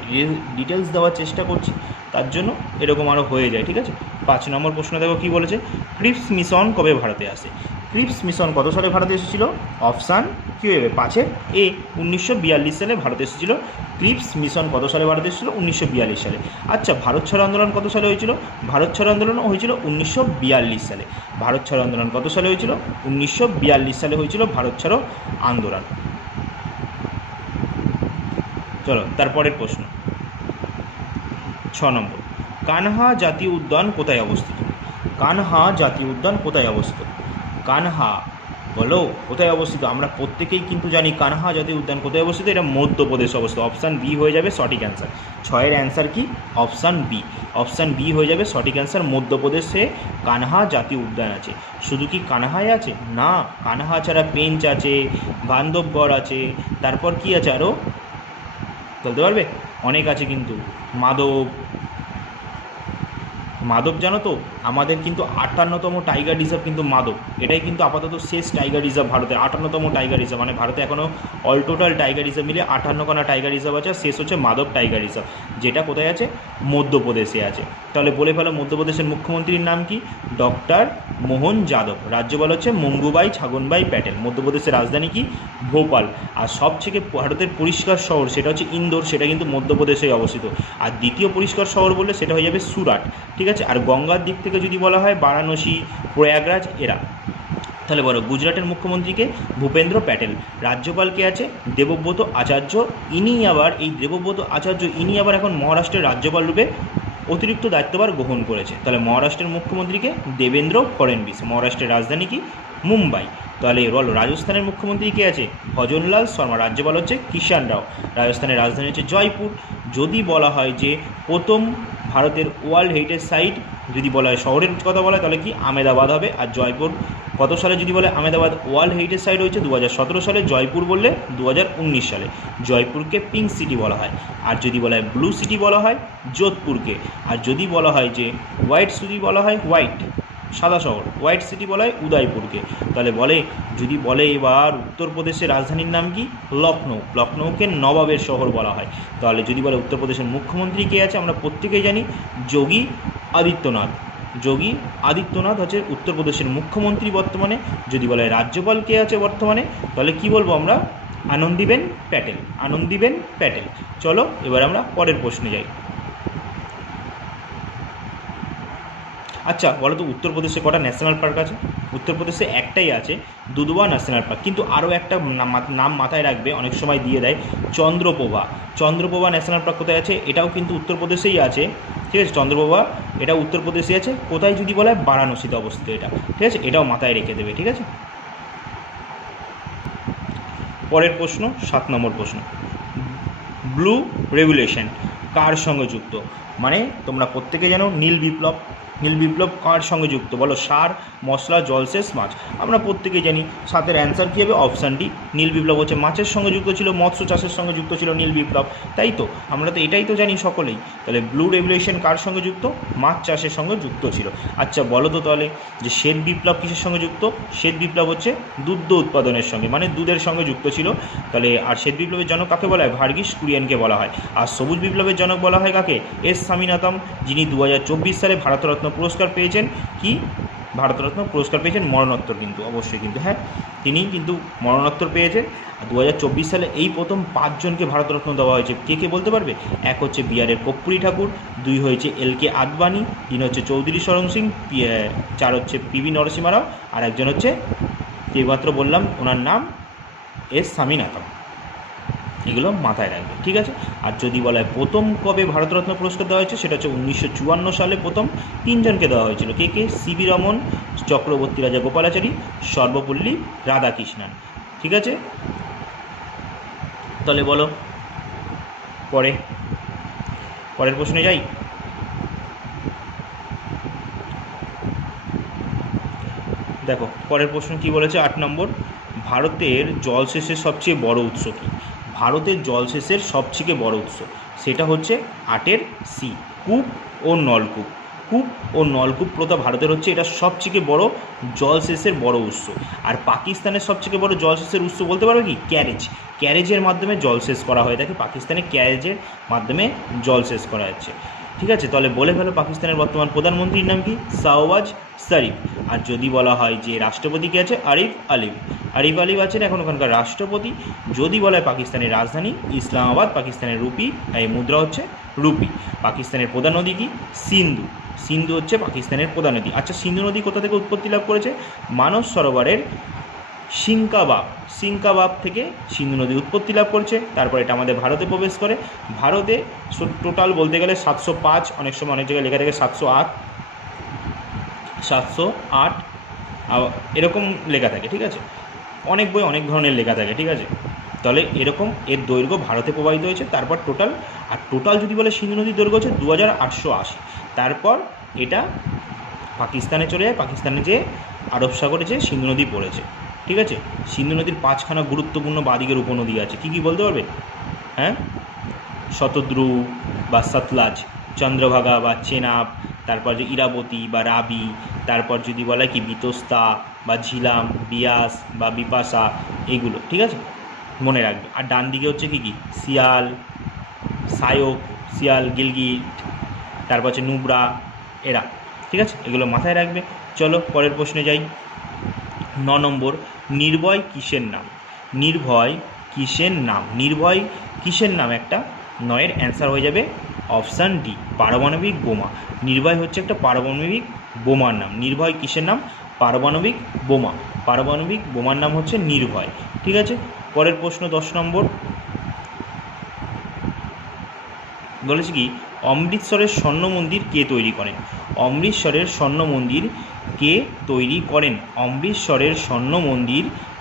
ডিটেলস দেওয়ার চেষ্টা করছি, তার জন্য এরকম আরও হয়ে যায়, ঠিক আছে। 5 নম্বর প্রশ্ন দেখো কী বলেছে, ক্রিপস মিশন কবে ভারতে আসে? ক্রিপস মিশন কত সালে ভারতে এসেছিল? অপশান কী হবে 5-এর এ, 1942 সালে ভারতে এসেছিল। ক্রিপস মিশন কত সালে ভারতে এসেছিল? 1942 সালে। আচ্ছা, ভারত ছাড়ো আন্দোলন কত সালে হয়েছিল? ভারত ছাড়ো আন্দোলন হয়েছিল 1942 সালে। ভারত ছাড়ো আন্দোলন কত সালে হয়েছিল? 1942 সালে হয়েছিল ভারত ছাড়ো আন্দোলন। চলো তারপরের প্রশ্ন, 6 নম্বর, কানহা জাতীয় উদ্যান কোথায় অবস্থিত? কানহা জাতীয় উদ্যান কোথায় অবস্থিত? কানহা বলো কোথায় অবস্থিত? আমরা প্রত্যেকেই কিন্তু জানি কানহা জাতীয় উদ্যান কোথায় অবস্থিত, এটা মধ্যপ্রদেশে অবস্থিত। অপশান বি হয়ে যাবে সঠিক অ্যান্সার। 6-এর অ্যান্সার কি? Option B. অপশান বি হয়ে যাবে সঠিক অ্যান্সার। মধ্যপ্রদেশে কানহা জাতীয় উদ্যান আছে। শুধু কি কানহাই আছে? না, কানহা ছাড়া পেঞ্চ আছে, বান্ধবগড় আছে, তারপর কি আছে আরও বলতে পারবে? অনেক আছে কিন্তু। মাধব জানো তো, আমাদের কিন্তু 58তম টাইগার রিজার্ভ কিন্তু মাধব, এটাই কিন্তু আপাতত শেষ টাইগার রিজার্ভ ভারতের। 58তম টাইগার রিজার্ভ, মানে ভারতে এখনও অল টোটাল টাইগার রিজার্ভ মিলে 58খানা টাইগার রিজার্ভ আছে। শেষ হচ্ছে মাধব টাইগার রিজার্ভ, যেটা কোথায় আছে? মধ্যপ্রদেশে আছে। তাহলে বলে ফেলো মধ্যপ্রদেশের মুখ্যমন্ত্রীর নাম কি? ডক্টর মোহন যাদব। রাজ্যপাল হচ্ছে মঙ্গুবাই ছাগনবাই প্যাটেল। মধ্যপ্রদেশের রাজধানী কি? ভোপাল। আর সবথেকে ভারতের পরিষ্কার শহর সেটা হচ্ছে ইন্দোর, সেটা কিন্তু মধ্যপ্রদেশেই অবস্থিত। আর দ্বিতীয় পরিষ্কার শহর বললে সেটা হয়ে যাবে সুরাট, ঠিক আছে। আর গঙ্গার দিক থেকে যদি বলা হয় বারাণসী, প্রয়াগরাজ এরা। তাহলে বলো গুজরাটের মুখ্যমন্ত্রীকে? ভূপেন্দ্র প্যাটেল। রাজ্যপালকে আছে দেবব্রত আচার্য। এই দেবব্রত আচার্য ইনি আবার এখন মহারাষ্ট্রের রাজ্যপাল রূপে অতিরিক্ত দায়িত্বভার গ্রহণ করেছে। তাহলে মহারাষ্ট্রের মুখ্যমন্ত্রীকে? দেবেন্দ্র ফডনবিস। মহারাষ্ট্রের রাজধানী কি? মুম্বাই। তাহলে বলো রাজস্থানের মুখ্যমন্ত্রী কে আছে? ভজনলাল শর্মা। রাজ্যপাল হচ্ছে কিষাণ রাও। রাজস্থানের রাজধানী হচ্ছে জয়পুর। যদি বলা হয় যে প্রথম ভারতের ওয়ার্ল্ড হেরিটেজ সাইট যদি বলা হয় শহরের কথা বলা হয় তাহলে কি? আহমেদাবাদ হবে। আর জয়পুর কত সালে যদি বলে আহমেদাবাদ ওয়ার্ল্ড হেরিটেজ সাইট হয়েছে 2017 সালে। জয়পুর বললে 2019 সালে। জয়পুরকে পিঙ্ক সিটি বলা হয়। আর যদি বলা হয় ব্লু সিটি বলা হয় যোধপুরকে। আর যদি বলা হয় যে হোয়াইট সিটি বলা হয় সাদা শহর, হোয়াইট সিটি বলা হয় উদয়পুরকে। তাহলে যদি বলে এবার উত্তরপ্রদেশের রাজধানীর নাম কি? লখনৌকে নবাবের শহর বলা হয়। তাহলে যদি বলে উত্তরপ্রদেশের মুখ্যমন্ত্রী কে আছে? আমরা প্রত্যেকেই জানি যোগী আদিত্যনাথ হচ্ছে উত্তরপ্রদেশের মুখ্যমন্ত্রী বর্তমানে। যদি বলে রাজ্যপাল কে আছে বর্তমানে, তাহলে কি বলবো আমরা? আনন্দীবেন প্যাটেল। চলো এবার আমরা পরের প্রশ্নে যাই। আচ্ছা বলো তো উত্তরপ্রদেশে কটা ন্যাশনাল পার্ক আছে? উত্তরপ্রদেশে একটাই আছে, দুধওয়া ন্যাশনাল পার্ক। কিন্তু আরও একটা নাম মাথায় রাখবে, অনেক সময় দিয়ে দেয়, চন্দ্রপ্রভা। চন্দ্রপ্রভা ন্যাশনাল পার্ক কোথায় আছে? এটাও কিন্তু উত্তরপ্রদেশেই আছে, ঠিক আছে। চন্দ্রপ্রভা এটা উত্তরপ্রদেশে আছে, কোথায় যদি বলা হয়? বারাণসীতে অবস্থিত এটা, ঠিক আছে। এটাও মাথায় রেখে দেবে, ঠিক আছে। পরের প্রশ্ন 7 নম্বর প্রশ্ন, ব্লু রেভলিউশন কার সঙ্গে যুক্ত? মানে তোমরা প্রত্যেকে জানো নীল বিপ্লব। নীল বিপ্লব কার সঙ্গে যুক্ত বলো? সার, মশলা, জলসেচ, মাছ। আমরা প্রত্যেকেই জানি, সাতের অ্যান্সার কী হবে? Option D. নীল বিপ্লব হচ্ছে মাছের সঙ্গে যুক্ত ছিল, মৎস্য চাষের সঙ্গে যুক্ত ছিল নীল বিপ্লব, তাই তো? আমরা তো এটাই তো জানি সকলেই। তাহলে ব্লু রেভলিউশন কার সঙ্গে যুক্ত? মাছ চাষের সঙ্গে যুক্ত ছিল। আচ্ছা বলো তো তাহলে যে শ্বেত বিপ্লব কিসের সঙ্গে যুক্ত? শ্বেত বিপ্লব হচ্ছে দুগ্ধ উৎপাদনের সঙ্গে, মানে দুধের সঙ্গে যুক্ত ছিল। তাহলে আর শ্বেত বিপ্লবের জনক কাকে বলা হয়? ভার্গিস কুরিয়েনকে বলা হয়। আর সবুজ বিপ্লবের জনক বলা হয় কাকে? এস স্বামীনাথন, যিনি 2024 সালে ভারতরত্ন পুরস্কার পেয়েছেন। কি ভারতরত্ন পুরস্কার পেয়েছেন? মরণোত্তর কিন্তু, অবশ্যই কিন্তু, হ্যাঁ, তিনি কিন্তু মরণোত্তর পেয়েছেন। আর 2024 সালে এই প্রথম 5 জনকে ভারতরত্ন দেওয়া হয়েছে। কে কে বলতে পারবে? এক হচ্ছে বিহারের কর্পূরী ঠাকুর, 2 হয়েছে এল.কে. আদবানি, 3 হচ্ছে চৌধুরী চরণ সিং, 4 হচ্ছে পি.ভি. নরসিংহ রাও, আর একজন হচ্ছে যেমাত্র বললাম ওনার নাম এস স্বামীনাথন। এগুলো মাথায় রাখবে, ঠিক আছে। আর যদি বলা হয় প্রথম কবে ভারতরত্ন পুরস্কার দেওয়া হয়েছে, সেটা হচ্ছে 1954 সালে প্রথম 3 জনকে দেওয়া হয়েছিল। কে কে? সি.ভি. রমন, চক্রবর্তী রাজা গোপালাচারী, সর্বপল্লী রাধাকৃষ্ণন, ঠিক আছে। তাহলে বলো পরের প্রশ্নে যাই। দেখো পরের প্রশ্ন কি বলেছে, 8 নম্বর, ভারতের জলসেচের সবচেয়ে বড় উৎস কী? ভারতের জলসেচের সবথেকে বড় উৎস সেটা হচ্ছে 8এর সি, কূপ ও নলকূপ। কূপ ও নলকূপ প্রথা ভারতের হচ্ছে এটা সবথেকে বড় জলসেচের বড় উৎস। আর পাকিস্তানের সবথেকে বড় জলসেচের উৎস বলতে পারো কি? ক্যারেজের মাধ্যমে জলসেচ করা হয়ে থাকে। পাকিস্তানে ক্যারেজের মাধ্যমে জলসেচ করা হচ্ছে, ঠিক আছে। তাহলে বলে ফেলো পাকিস্তানের বর্তমান প্রধানমন্ত্রীর নাম কি? শাহবাজ শরীফ। আর যদি বলা হয় যে রাষ্ট্রপতি কে আছে? আরিফ আলিভ আছেন এখন ওখানকার রাষ্ট্রপতি। যদি বলা হয় পাকিস্তানের রাজধানী ইসলামাবাদ, পাকিস্তানের রুপি, এই মুদ্রা হচ্ছে রুপি। পাকিস্তানের প্রধান নদী কি? সিন্ধু হচ্ছে পাকিস্তানের প্রধান নদী। আচ্ছা সিন্ধু নদী কোথা থেকে উৎপত্তি লাভ করেছে? মানস সরোবরের সিঙ্কাবাব থেকে সিন্ধু নদী উৎপত্তি লাভ করছে। তারপর এটা আমাদের ভারতে প্রবেশ করে। ভারতে টোটাল বলতে গেলে 705, অনেক সময় অনেক জায়গায় লেখা থাকে 708 এরকম লেখা থাকে, ঠিক আছে। অনেক বই অনেক ধরনের লেখা থাকে, ঠিক আছে। তাহলে এরকম এর দৈর্ঘ্য ভারতে প্রবাহিত হয়েছে। তারপর টোটাল যদি বলে সিন্ধু নদীর দৈর্ঘ্য হচ্ছে 2880। তারপর এটা পাকিস্তানে চলে যায়, পাকিস্তানে যে আরব সাগরে যে সিন্ধু নদী পড়েছে, ঠিক আছে। সিন্ধু নদীর 5খানা গুরুত্বপূর্ণ বাদিকের উপনদী আছে। কী কী বলতে পারবে? হ্যাঁ, শতদ্রু বা সতলাজ, চন্দ্রভাগা বা চেনাব, তারপর যে ইরাবতী বা রাবি, তারপর যদি বলা কি বিতস্তা বা ঝিলাম, বিয়াস বা বিপাশা, এগুলো, ঠিক আছে, মনে রাখবে। আর ডান দিকে হচ্ছে কি শিয়াল, গিলগিট, তারপর হচ্ছে নুব্রা, এরা, ঠিক আছে, এগুলো মাথায় রাখবে। চলো পরের প্রশ্নে যাই। 9 নম্বর, নির্ভয় কিসের নাম? নির্ভয় কিসের নাম একটা? 9-এর অ্যান্সার হয়ে যাবে অপশান ডি, পারমাণবিক বোমা। নির্ভয় হচ্ছে একটা পারমাণবিক বোমার নাম। নির্ভয় কিসের নাম? পারমাণবিক বোমার নাম হচ্ছে নির্ভয়, ঠিক আছে। পরের প্রশ্ন 10 নম্বর বলেছে কি, অমৃতসরের স্বর্ণ মন্দির কে তৈরি করেন? অমৃতসরের স্বর্ণ মন্দির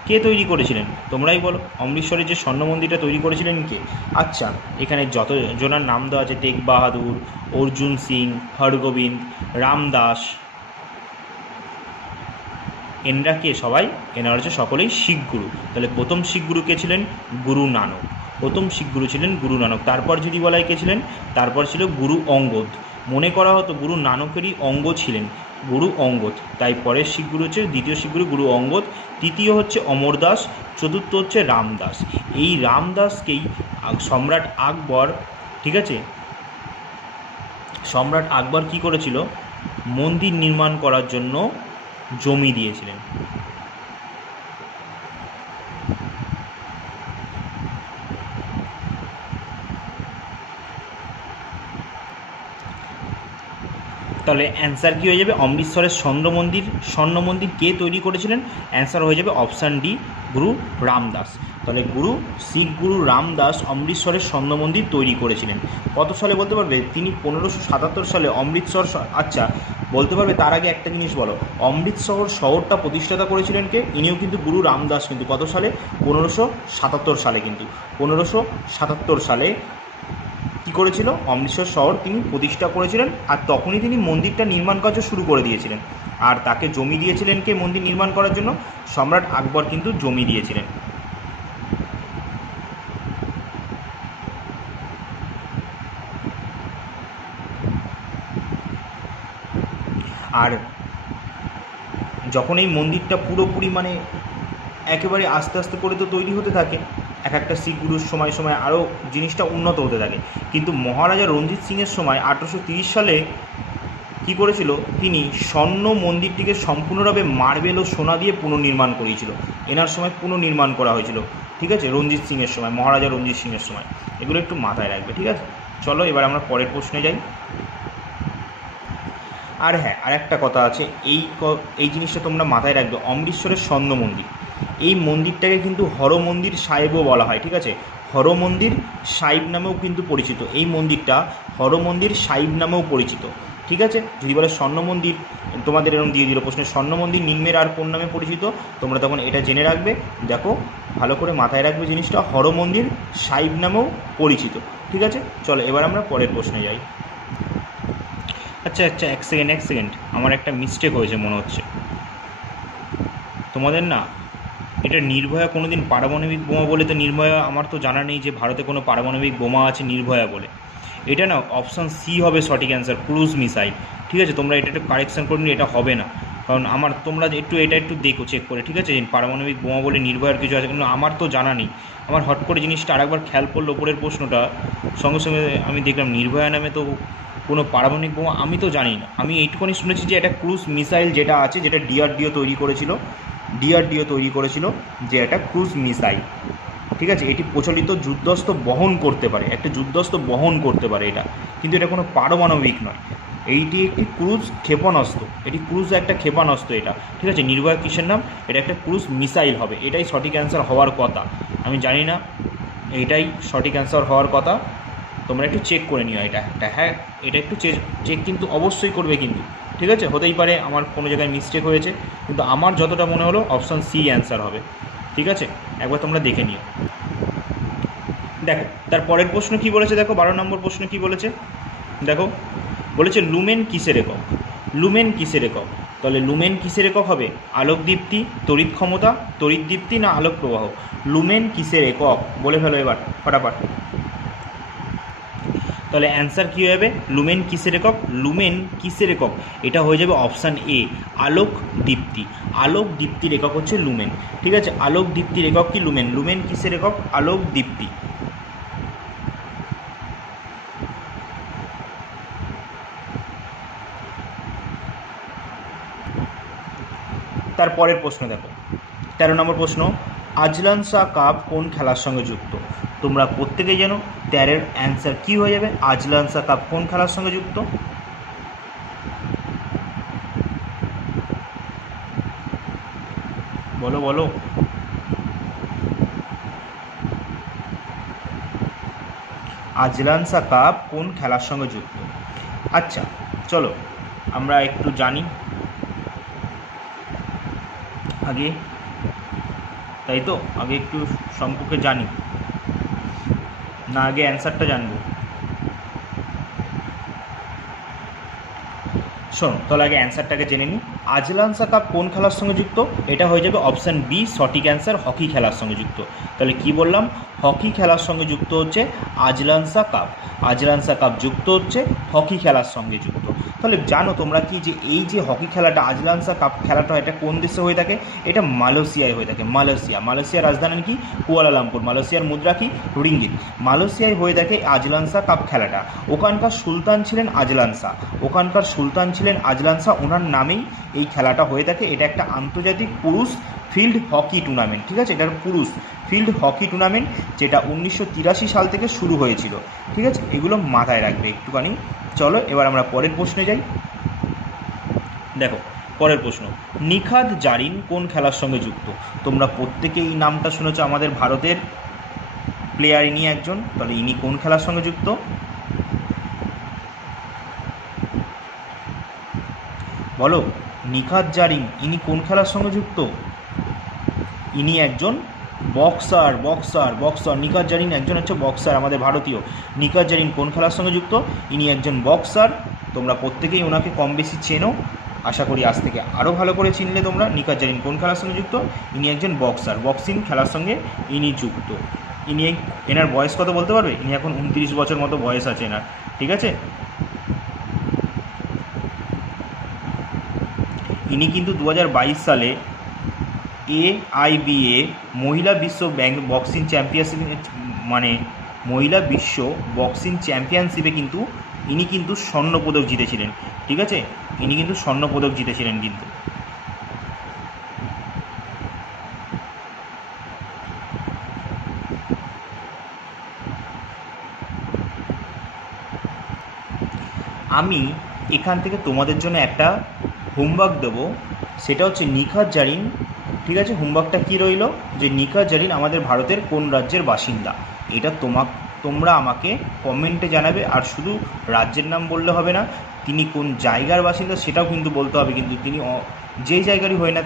কে তৈরি করেছিলেন? তোমরাই বলো, অমৃতসরের যে স্বর্ণ মন্দিরটা তৈরি করেছিলেন কে? আচ্ছা এখানে যতজনার নাম দেওয়া আছে, তেগ বাহাদুর, অর্জুন সিং, হরগোবিন্দ, রামদাস, এনরা কে? এনারা হচ্ছে সকলেই শিখ গুরু। তাহলে প্রথম শিখ গুরু কে ছিলেন? গুরু নানক। তারপর যদি বলাই কে ছিলেন? তারপর ছিল গুরু অঙ্গদ। মনে করা হতো গুরু নানকেরই অঙ্গ ছিলেন গুরু অঙ্গদ। তাই পরের শিখ গুরু হচ্ছে, দ্বিতীয় শিখ গুরু গুরু অঙ্গদ, তৃতীয় হচ্ছে অমরদাস, চতুর্থ হচ্ছে রামদাস। এই রামদাসকেই সম্রাট আকবর, ঠিক আছে, সম্রাট আকবর কী করেছিল? মন্দির নির্মাণ করার জন্য জমি দিয়েছিলেন। তাহলে অ্যান্সার কী হয়ে যাবে, অমৃতসরের স্বর্ণ মন্দির কে তৈরি করেছিলেন? অ্যান্সার হয়ে যাবে অপশান ডি, গুরু রামদাস। তাহলে শিখ গুরু রামদাস অমৃতসরের স্বর্ণ মন্দির তৈরি করেছিলেন। কত সালে বলতে পারবে? তিনি 1577 সালে অমৃতসর। আচ্ছা বলতে পারবে তার আগে একটা জিনিস বলো, অমৃতসর শহরটা প্রতিষ্ঠাতা করেছিলেন কে? ইনিও কিন্তু গুরু রামদাস, কিন্তু কত সালে? 1577 সালে। কিন্তু 1577 সালে কী করেছিল? অমৃতসর শহর তিনি প্রতিষ্ঠা করেছিলেন, আর তখনই তিনি মন্দিরটা নির্মাণ কাজও শুরু করে দিয়েছিলেন। আর তাকে জমি দিয়েছিলেন কে মন্দির নির্মাণ করার জন্য? সম্রাট আকবর কিন্তু জমি দিয়েছিলেন। আর যখন এই মন্দিরটা পুরোপুরি মানে একেবারে আস্তে আস্তে করে তো তৈরি হতে থাকে, এক একটা শিখ গুরুর সময় সময় আরও জিনিসটা উন্নত হতে থাকে। কিন্তু মহারাজা রঞ্জিত সিংয়ের সময় 1830 সালে কী করেছিল? তিনি স্বর্ণ মন্দিরটিকে সম্পূর্ণভাবে মার্বেল ও সোনা দিয়ে পুনর্নির্মাণ করিয়েছিল। এনার সময় পুনর্নির্মাণ করা হয়েছিল, ঠিক আছে, রঞ্জিত সিংয়ের সময়, মহারাজা রঞ্জিত সিংয়ের সময়। এগুলো একটু মাথায় রাখবে, ঠিক আছে। চলো এবার আমরা পরের প্রশ্নে যাই। আর হ্যাঁ, আর একটা কথা আছে, এই জিনিসটা তোমরা মাথায় রাখবে, অমৃতসরের স্বর্ণ মন্দির, এই মন্দিরটাকে কিন্তু হরমন্দির সাহেবও বলা হয়, ঠিক আছে। হরমন্দির সাহিব নামেও কিন্তু পরিচিত, এই মন্দিরটা হরমন্দির সাহিব নামেও পরিচিত, ঠিক আছে। যদি বলে স্বর্ণ মন্দির, তোমাদের এরকম দিয়ে দিল প্রশ্নে, স্বর্ণ মন্দির নিম্নের আর কোন নামে পরিচিত, তোমরা তখন এটা জেনে রাখবে। দেখো ভালো করে মাথায় রাখবে জিনিসটা, হরমন্দির সাহিব নামেও পরিচিত, ঠিক আছে। চলো এবার আমরা পরের প্রশ্নে যাই। আচ্ছা এক সেকেন্ড, আমার একটা মিস্টেক হয়েছে মনে হচ্ছে। তোমাদের না এটা নির্ভয়া কোনো দিন পারমাণবিক বোমা বলে তো নির্ভয়া, আমার তো জানা নেই যে ভারতে কোনো পারমাণবিক বোমা আছে নির্ভয়া বলে। এটা না অপশান সি হবে সঠিক অ্যান্সার, ক্রুজ মিসাইল, ঠিক আছে। তোমরা এটা একটু কারেকশান করে নিলে, এটা হবে না, কারণ তোমরা এটা একটু দেখো চেক করে, ঠিক আছে। পারমাণবিক বোমা বলে নির্ভয়ার কিছু আছে, কিন্তু আমার তো জানা নেই। আমার হট করে জিনিসটা আরেকবার খেয়াল করলো ওপরের প্রশ্নটা, সঙ্গে সঙ্গে আমি দেখলাম নির্ভয়া নামে তো কোনো পারমাণবিক বোমা আমি তো জানি না। আমি এইটুকুনি শুনেছি যে একটা ক্রুজ মিসাইল যেটা আছে, যেটা ডিআরডিও তৈরি করেছিল, যে একটা ক্রুজ মিসাইল, ঠিক আছে। এটি প্রচলিত যুদ্ধস্ত্র বহন করতে পারে, একটা যুদ্ধস্ত্র বহন করতে পারে এটা, কিন্তু এটা কোনো পারমাণবিক নয়। এইটি একটি ক্রুজ ক্ষেপণাস্ত্র, একটা ক্ষেপণাস্ত্র এটা, ঠিক আছে। নির্ভয়া কিসের নাম? এটা একটা ক্রুজ মিসাইল হবে, এটাই সঠিক অ্যান্সার হওয়ার কথা। আমি জানি না, এইটাই সঠিক অ্যান্সার হওয়ার কথা। তোমরা একটু চেক করে নিও এটা। হ্যাঁ, এটা একটু চেক কিন্তু অবশ্যই করবে কিন্তু, ঠিক আছে। হতেই পারে আমার কোনো জায়গায় মিস্টেক হয়েছে, কিন্তু আমার যতটা মনে হলো অপশান সি অ্যান্সার হবে, ঠিক আছে। একবার তোমরা দেখে নিও। দেখো তার পরের প্রশ্ন কি বলেছে, দেখো 12 নম্বর প্রশ্ন কি বলেছে, দেখো বলেছে লুমেন কিসের একক? তাহলে লুমেন কিসের একক হবে? আলোক দীপ্তি, তড়িৎ ক্ষমতা, তড়িৎ দীপ্তি না আলোক প্রবাহ? লুমেন কিসের একক? বলে ফেলো এবার ফটাফট। তাহলে অ্যান্সার কী হবে? লুমেন কিসের একক? এটা হয়ে যাবে অপশান এ, আলোক দীপ্তি। আলোক দীপ্তির একক হচ্ছে লুমেন, ঠিক আছে। আলোক দীপ্তির একক কি? লুমেন কিসের একক? আলোক দীপ্তি। তারপরের প্রশ্ন দেখো, 13 নম্বর প্রশ্ন, আজলান শাহ কাপ কোন খেলার সঙ্গে যুক্ত? তোমরা প্রত্যেকেই জানো 13-এর অ্যান্সার কী হয়ে যাবে? আজলান শাহ কাপ কোন খেলার সঙ্গে যুক্ত? বলো। আজলান শাহ কাপ কোন খেলার সঙ্গে যুক্ত? আচ্ছা চলো আমরা একটু জানি আগে, তাই তো আগে একটু সম্পর্কে জানি না, আগে অ্যান্সারটা জানবো। শোনো তাহলে আগে অ্যান্সারটাকে জেনে নিই। আজলান শাহ কাপ কোন খেলার সঙ্গে যুক্ত? এটা হয়ে যাবে অপশান বি, সঠিক অ্যান্সার হকি খেলার সঙ্গে যুক্ত। তাহলে কি বললাম? হকি খেলার সঙ্গে যুক্ত হচ্ছে আজলান শাহ কাপ যুক্ত হচ্ছে হকি খেলার সঙ্গে যুক্ত। তাহলে জানো তোমরা কি যে এই যে হকি খেলাটা, আজলান শাহ কাপ খেলাটা, এটা কোন দেশে হয়ে থাকে? এটা মালয়েশিয়ায় হয়ে থাকে। মালয়েশিয়ার রাজধানী কি? কুয়ালালামপুর। মালয়েশিয়ার মুদ্রা কি? রিঙ্গিত। মালয়েশিয়ায় হয়ে থাকে আজলান শাহ কাপ খেলাটা। ওখানকার সুলতান ছিলেন আজলান শাহ, ওনার নামেই এই খেলাটা হয়ে থাকে। এটা একটা আন্তর্জাতিক পুরুষ ফিল্ড হকি টুর্নামেন্ট, ঠিক আছে। এটার পুরুষ ফিল্ড হকি টুর্নামেন্ট, যেটা 1983 সাল থেকে শুরু হয়েছিল, ঠিক আছে। এগুলো মাথায় রাখবে একটুখানি। চলো এবার আমরা পরের প্রশ্নে যাই। দেখো পরের প্রশ্ন, নিখাত জারিন কোন খেলার সঙ্গে যুক্ত? তোমরা প্রত্যেকেই এই নামটা শুনেছ, আমাদের ভারতের প্লেয়ার ইনি একজন, তাহলে ইনি কোন খেলার সঙ্গে যুক্ত? বলো, নিখাত জারিন ইনি কোন খেলার সঙ্গে যুক্ত? ইনি একজন বক্সার। নিখাত জারিন একজন হচ্ছে বক্সার, আমাদের ভারতীয়। নিখাত জারিন কোন খেলার সঙ্গে যুক্ত? ইনি একজন বক্সার। তোমরা প্রত্যেকেই ওনাকে কম বেশি চেনো, আশা করি আজ থেকে আরও ভালো করে চিনলে তোমরা। নিখাত জারিন কোন খেলার সঙ্গে যুক্ত? ইনি একজন বক্সার, বক্সিং খেলার সঙ্গে ইনি যুক্ত। এনার বয়স কত বলতে পারবে? ইনি এখন 29 বছর মতো বয়স আছে এনার, ঠিক আছে। ইনি কিন্তু 2022 সালে AIBA মহিলা বিশ্ব বক্সিং চ্যাম্পিয়নশিপ, মানে মহিলা বিশ্ব বক্সিং চ্যাম্পিয়নশিপে কিন্তু ইনি কিন্তু স্বর্ণপদক জিতেছিলেন, ঠিক আছে। ইনি কিন্তু স্বর্ণপদক জিতেছিলেন কিন্তু। আমি এখান থেকে তোমাদের জন্য একটা হোমওয়ার্ক দেবো, সেটা হচ্ছে নিখাত জারিন, ঠিক আছে। হোমওয়ার্কটা কী রইল, যে নিখাত জারিন আমাদের ভারতের কোন রাজ্যের বাসিন্দা? এটা তোমরা আমাকে কমেন্টে জানাবে। আর শুধু রাজ্যের নাম বললে হবে না, তিনি কোন জায়গার বাসিন্দা সেটাও কিন্তু বলতে হবে। কিন্তু তিনি যেই জায়গারই হয় না,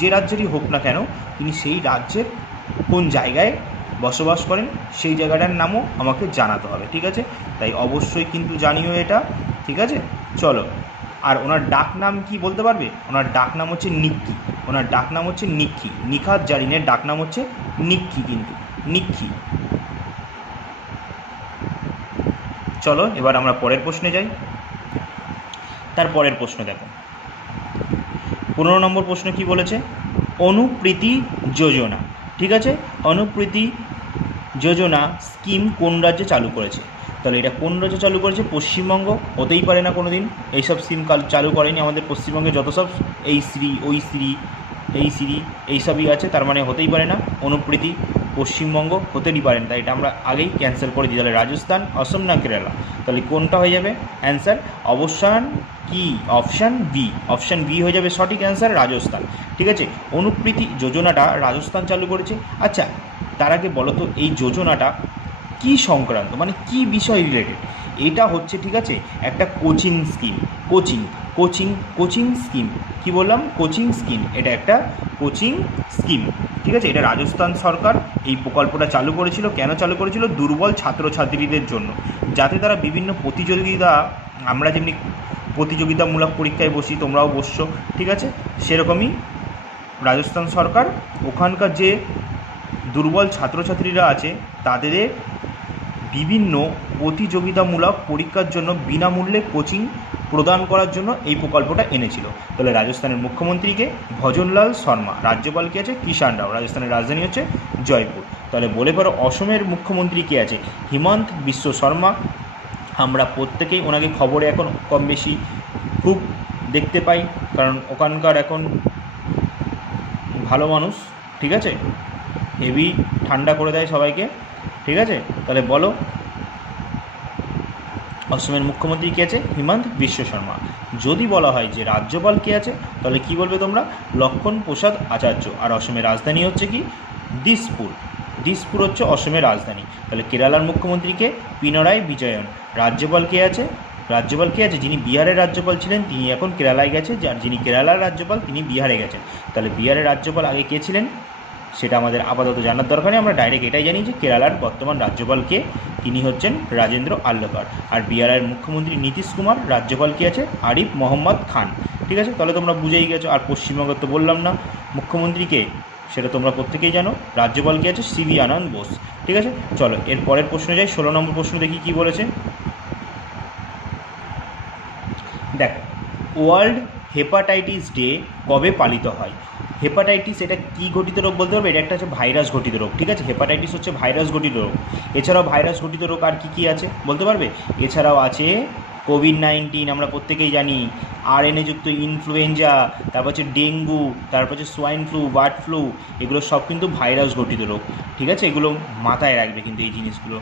যে রাজ্যেরই হোক না কেন, তিনি সেই রাজ্যের কোন জায়গায় বসবাস করেন সেই জায়গাটার নামও আমাকে জানাতে হবে, ঠিক আছে। তাই অবশ্যই কিন্তু জানিও এটা, ঠিক আছে। চলো, আর ওনার ডাক নাম কি বলতে পারবে? ওনার ডাক নাম হচ্ছে নিক্কি। ওনার ডাক নাম হচ্ছে নিক্কি। নিখাত জারিনের ডাক নাম হচ্ছে নিক্কি, কিন্তু নিক্কি। চলো এবার আমরা পরের প্রশ্নে যাই। তার পরের প্রশ্ন দেখো, 15 নম্বর প্রশ্ন কি বলেছে? অনুপ্রীতি যোজনা, ঠিক আছে। অনুপ্রীতি যোজনা স্কিম কোন রাজ্যে চালু করেছে? তাহলে এটা কোন রাজ্যে চালু করেছে? পশ্চিমবঙ্গ। হতেই পারে না কোনো দিন, এইসব স্কিম চালু করেনি আমাদের পশ্চিমবঙ্গে। যত সব এই শ্রী, ওই শ্রী, এই শ্রী, এইসবই আছে, তার মানে হতেই পারে না। অনুপ্রীতি পশ্চিমবঙ্গ হতেই পারে না, তাই এটা আমরা আগেই ক্যান্সেল করে দিই। তাহলে রাজস্থান, অসম না কেরালা? তাহলে কোনটা হয়ে যাবে অ্যান্সার? অবসান কি? অপশান বি হয়ে যাবে সঠিক অ্যান্সার, রাজস্থান, ঠিক আছে। অনুপ্রীতি যোজনাটা রাজস্থান চালু করেছে। আচ্ছা, তার আগে বলো তো এই যোজনাটা কি সংক্রান্ত, মানে কি বিষয় রিলেটেড? এটা হচ্ছে, ঠিক আছে, একটা কোচিং স্কিম। কোচিং স্কিম, কি বললাম? Coaching scheme. এটা একটা কোচিং স্কিম, ঠিক আছে। এটা রাজস্থান সরকার এই প্রকল্পটা চালু করেছিল। কেন চালু করেছিল? দুর্বল ছাত্রছাত্রীদের জন্য, যাতে তারা বিভিন্ন প্রতিযোগিতা, আমরা যেমনি প্রতিযোগিতামূলক পরীক্ষায় বসি, তোমরাও বসছো, ঠিক আছে, সেরকমই রাজস্থান সরকার ওখানকার যে দুর্বল ছাত্রছাত্রীরা আছে তাদের বিভিন্ন প্রতিযোগিতামূলক পরীক্ষার জন্য বিনামূল্যে কোচিং প্রদান করার জন্য এই প্রকল্পটা এনেছিল। তাহলে রাজস্থানের মুখ্যমন্ত্রীকে ভজনলাল শর্মা, রাজ্যপাল কে আছে? কিষাণ রাও, রাজস্থানের রাজধানী হচ্ছে জয়পুর। তাহলে বলে পারো অসমের মুখ্যমন্ত্রী কে আছে? হিমন্ত বিশ্ব শর্মা। আমরা প্রত্যেকেই ওনাকে খবরে এখন কম বেশি খুব দেখতে পাই, কারণ ওখানকার এখন ভালো মানুষ, ঠিক আছে, হেভি ঠান্ডা করে দেয় সবাইকে, ঠিক আছে। তাহলে বলো অসমের মুখ্যমন্ত্রী কে আছে? হিমন্ত বিশ্ব শর্মা। যদি বলা হয় যে রাজ্যপাল কে আছে, তাহলে কি বলবে তোমরা? লক্ষণ প্রসাদ আচার্য। আর অসমের রাজধানী হচ্ছে কি? দিসপুর হচ্ছে অসমের রাজধানী। তাহলে কেরালার মুখ্যমন্ত্রীকে পিনারাই বিজয়ন। রাজ্যপাল কে আছে? যিনি বিহারের রাজ্যপাল ছিলেন তিনি এখন কেরালায় গেছে, যার যিনি কেরালার রাজ্যপাল তিনি বিহারে গেছেন। তাহলে বিহারের রাজ্যপাল আগে কে ছিলেন সেটা আমাদের আপাতত জানার দরকার নেই, আমরা ডাইরেক্ট এটাই জানি যে কেরালার বর্তমান রাজ্যপালকে তিনি হচ্ছেন রাজেন্দ্র আল্লকার। আর বিহারের মুখ্যমন্ত্রী নীতিশ কুমার। রাজ্যপাল কে আছে? আরিফ মোহাম্মদ খান, ঠিক আছে। তাহলে তোমরা বুঝেই গেছো। আর পশ্চিমবঙ্গের তো বললাম না মুখ্যমন্ত্রীকে, সেটা তোমরা প্রত্যেকেই জানো। রাজ্যপাল কে আছে? সিভি আনন্দ বোস, ঠিক আছে। চলো এর পরের প্রশ্নে যাই। 16 নম্বর প্রশ্ন দেখি কি বলেছে। দেখ, ওয়ার্ল্ড হেপাটাইটিস ডে কবে পালিত হয়? হেপাটাইটিস এটা কী ঘটিত রোগ বলতে পারবে? এটা একটা হচ্ছে ভাইরাস ঘটিত রোগ, ঠিক আছে। হেপাটাইটিস হচ্ছে ভাইরাস ঘটিত রোগ। এছাড়াও ভাইরাস ঘটিত রোগ আর কী কী আছে বলতে পারবে? এছাড়াও আছে কোভিড-19 আমরা প্রত্যেকেই জানি, আরএনএ যুক্ত ইনফ্লুয়েঞ্জা, তারপর হচ্ছে ডেঙ্গু, তারপর হচ্ছে সোয়াইন ফ্লু, বার্ড ফ্লু, এগুলো সব কিন্তু ভাইরাস ঘটিত রোগ। ঠিক আছে, এগুলো মাথায় রাখবে কিন্তু এই জিনিসগুলো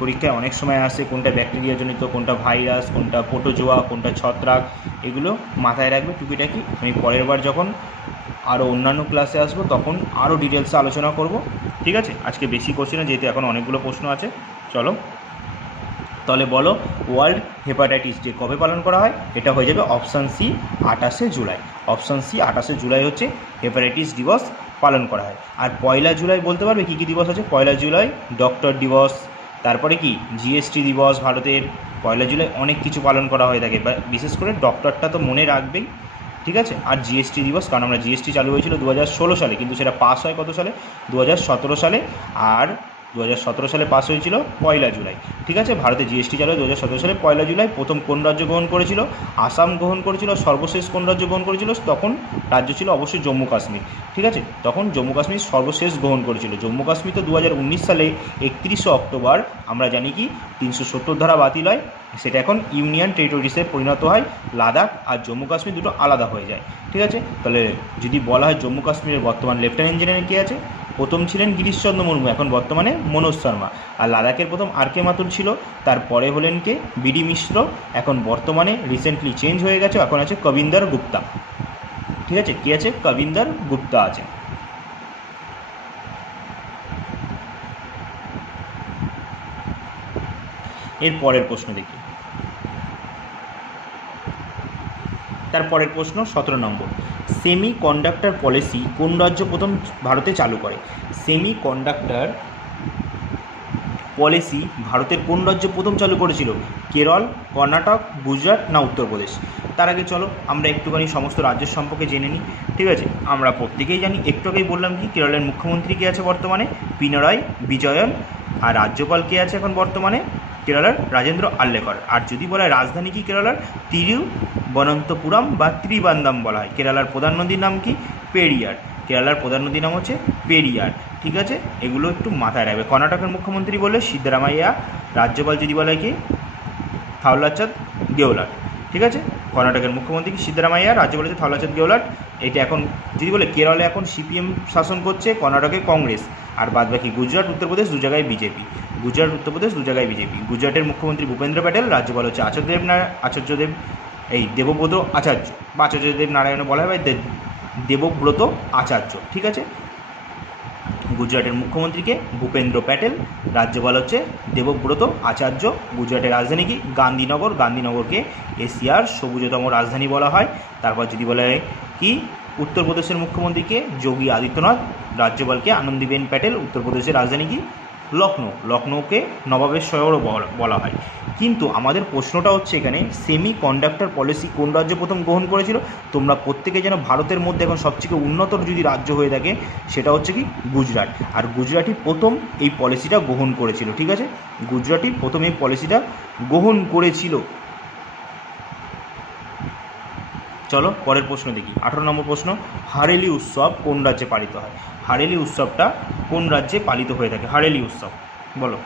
পরীক্ষায় অনেক সময় আসে, কোনটা ব্যাকটেরিয়া জনিত, কোনটা ভাইরাস, কোনটা প্রোটোজোয়া, কোনটা ছত্রাক, এগুলো মাথায় রাখবে টুকিটাকি। আমি পরের বার যখন আরও অন্যান্য ক্লাসে আসবো তখন আরও ডিটেলসে আলোচনা করব। ঠিক আছে, আজকে বেশি করছি না যেহেতু এখন অনেকগুলো প্রশ্ন আছে। চলো তাহলে বলো, ওয়ার্ল্ড হেপাটাইটিস ডে কবে পালন করা হয়? এটা হয়ে যাবে অপশান সি 28শে জুলাই। অপশান সি 28শে জুলাই হচ্ছে হেপাটাইটিস দিবস পালন করা হয়। আর 1 জুলাই বলতে পারবে কী কী দিবস আছে? 1 জুলাই ডক্টর দিবস, তারপরে কি জিএসটি দিবস ভারতের। 1 জুলাই অনেক কিছু পালন করা হয়ে থাকে, বিশেষ করে ডক্টরটা তো মনে রাখবেই। ঠিক আছে, আর জিএসটি দিবস, কারণ আমরা জিএসটি চালু হয়েছিল 2016 সালে, কিন্তু সেটা পাস হয় কত সালে? 2017 সালে। আর 2017 সালে পাস হয়েছিল 1 জুলাই। ঠিক আছে, ভারতে জিএসটি চালু হয় 2017 সালে 1 জুলাই। প্রথম কোন রাজ্য গ্রহণ করেছিল? আসাম গ্রহণ করেছিল। সর্বশেষ কোন রাজ্য গ্রহণ করেছিল? তখন রাজ্য ছিল অবশ্যই জম্মু কাশ্মীর। ঠিক আছে, তখন জম্মু কাশ্মীর সর্বশেষ গ্রহণ করেছিল। জম্মু কাশ্মীর তো 2019 সালে 31শে অক্টোবর আমরা জানি কি 370 ধারা বাতিল হয়, সেটা এখন ইউনিয়ন টেরিটরিসে পরিণত হয়। লাদাখ আর জম্মু কাশ্মীর দুটো আলাদা হয়ে যায়। ঠিক আছে, তাহলে যদি বলা হয় জম্মু কাশ্মীরের বর্তমান লেফটেন্যান্ট জেনারেল কে আছে? প্রথম ছিলেন গিরিশচন্দ্র মুর্মু, এখন বর্তমানে মনোজ শর্মা। আর লাদাখের প্রথম আর কে মাথুর ছিল, তারপরে হলেন কে? বিডি মিশ্র। এখন বর্তমানে রিসেন্টলি চেঞ্জ হয়ে গেছে, এখন আছে কবিন্দর গুপ্তা। ঠিক আছে, কে আছে? কবিন্দর গুপ্তা আছে। এর পরের প্রশ্ন দেখি। তারপরের প্রশ্ন 17 নম্বর, সেমি কন্ডাক্টর পলিসি কোন রাজ্য প্রথম ভারতে চালু করে? সেমি কন্ডাক্টর পলিসি ভারতের কোন রাজ্য প্রথম চালু করেছিল? কেরল, কর্ণাটক, গুজরাট না উত্তরপ্রদেশ? তার আগে চলো আমরা একটুখানি সমস্ত রাজ্যের সম্পর্কে জেনে নিই। ঠিক আছে, আমরা প্রত্যেকেই জানি, একটু আগেই বললাম কি কেরলের মুখ্যমন্ত্রী কে আছে বর্তমানে? পিনারাই বিজয়ন। আর রাজ্যপাল কে আছে এখন বর্তমানে? কেরালার রাজেন্দ্র আর্লেকর। আর যদি বলা হয় রাজধানী কি কেরালার? তিরুবনন্তপুরম বা ত্রিবান্দাম বলা হয়। কেরালার প্রধান নদীর নাম কি? পেরিয়ার। কেরালার প্রধান নদীর নাম হচ্ছে পেরিয়ার। ঠিক আছে, এগুলো একটু মাথায় রাখবে। কর্ণাটকের মুখ্যমন্ত্রী বললে সিদ্ধারামাইয়া। রাজ্যপাল যদি বলা হয় কি? থাওলাচাঁদ গেহলট। ঠিক আছে, কর্ণাটকের মুখ্যমন্ত্রী কি? সিদ্ধারামাইয়া। রাজ্যপাল হচ্ছে থাওলাচাঁদ গেহলট। এটা এখন যদি বলে কেরলে এখন সিপিএম শাসন করছে, কর্ণাটকে কংগ্রেস, আর বাদবাকি গুজরাট, উত্তরপ্রদেশ দু জায়গায় বিজেপি। গুজরাট, উত্তরপ্রদেশ দু জায়গায় বিজেপি। গুজরাটের মুখ্যমন্ত্রী ভূপেন্দ্র প্যাটেল। রাজ্যপাল হচ্ছে আচার্যদেব দেবব্রত আচার্য, বা আচার্যদেব নারায়ণ বলা হয়, দেবব্রত আচার্য। ঠিক আছে, গুজরাটের মুখ্যমন্ত্রীকে ভূপেন্দ্র প্যাটেল, রাজ্যপাল হচ্ছে দেবব্রত আচার্য। গুজরাটের রাজধানী কি? গান্ধীনগর। গান্ধীনগরকে এশিয়ার সবুজতম রাজধানী বলা হয়। তারপর যদি বলা হয় কি? উত্তরপ্রদেশের মুখ্যমন্ত্রীকে যোগী আদিত্যনাথ, রাজ্যপালকে আনন্দীবেন প্যাটেল। উত্তরপ্রদেশের রাজধানী কি? লখনৌ। লখনৌকে নবাবের শহরও বলা হয়। কিন্তু আমাদের প্রশ্নটা হচ্ছে এখানে, সেমি কন্ডাক্টর পলিসি কোন রাজ্য প্রথম গ্রহণ করেছিল? তোমরা প্রত্যেকে যেন ভারতের মধ্যে এখন সবথেকে উন্নত যদি রাজ্য হয়ে থাকে সেটা হচ্ছে কি? গুজরাট। আর গুজরাটই প্রথম এই পলিসিটা গ্রহণ করেছিল। ঠিক আছে, গুজরাটই প্রথম এই পলিসিটা গ্রহণ করেছিল। চলো পরের প্রশ্ন দেখি। 18 নম্বর প্রশ্ন, হারেলি উৎসব কোন রাজ্যে পালিত হয়? হারেলি উৎসবটা কোন রাজ্যে পালিত হয়ে থাকে? হারেলি উৎসব বলো।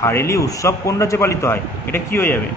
হারেলি উৎসব কোন রাজ্যে পালিত হয়? এটা কি হয়ে যাবে?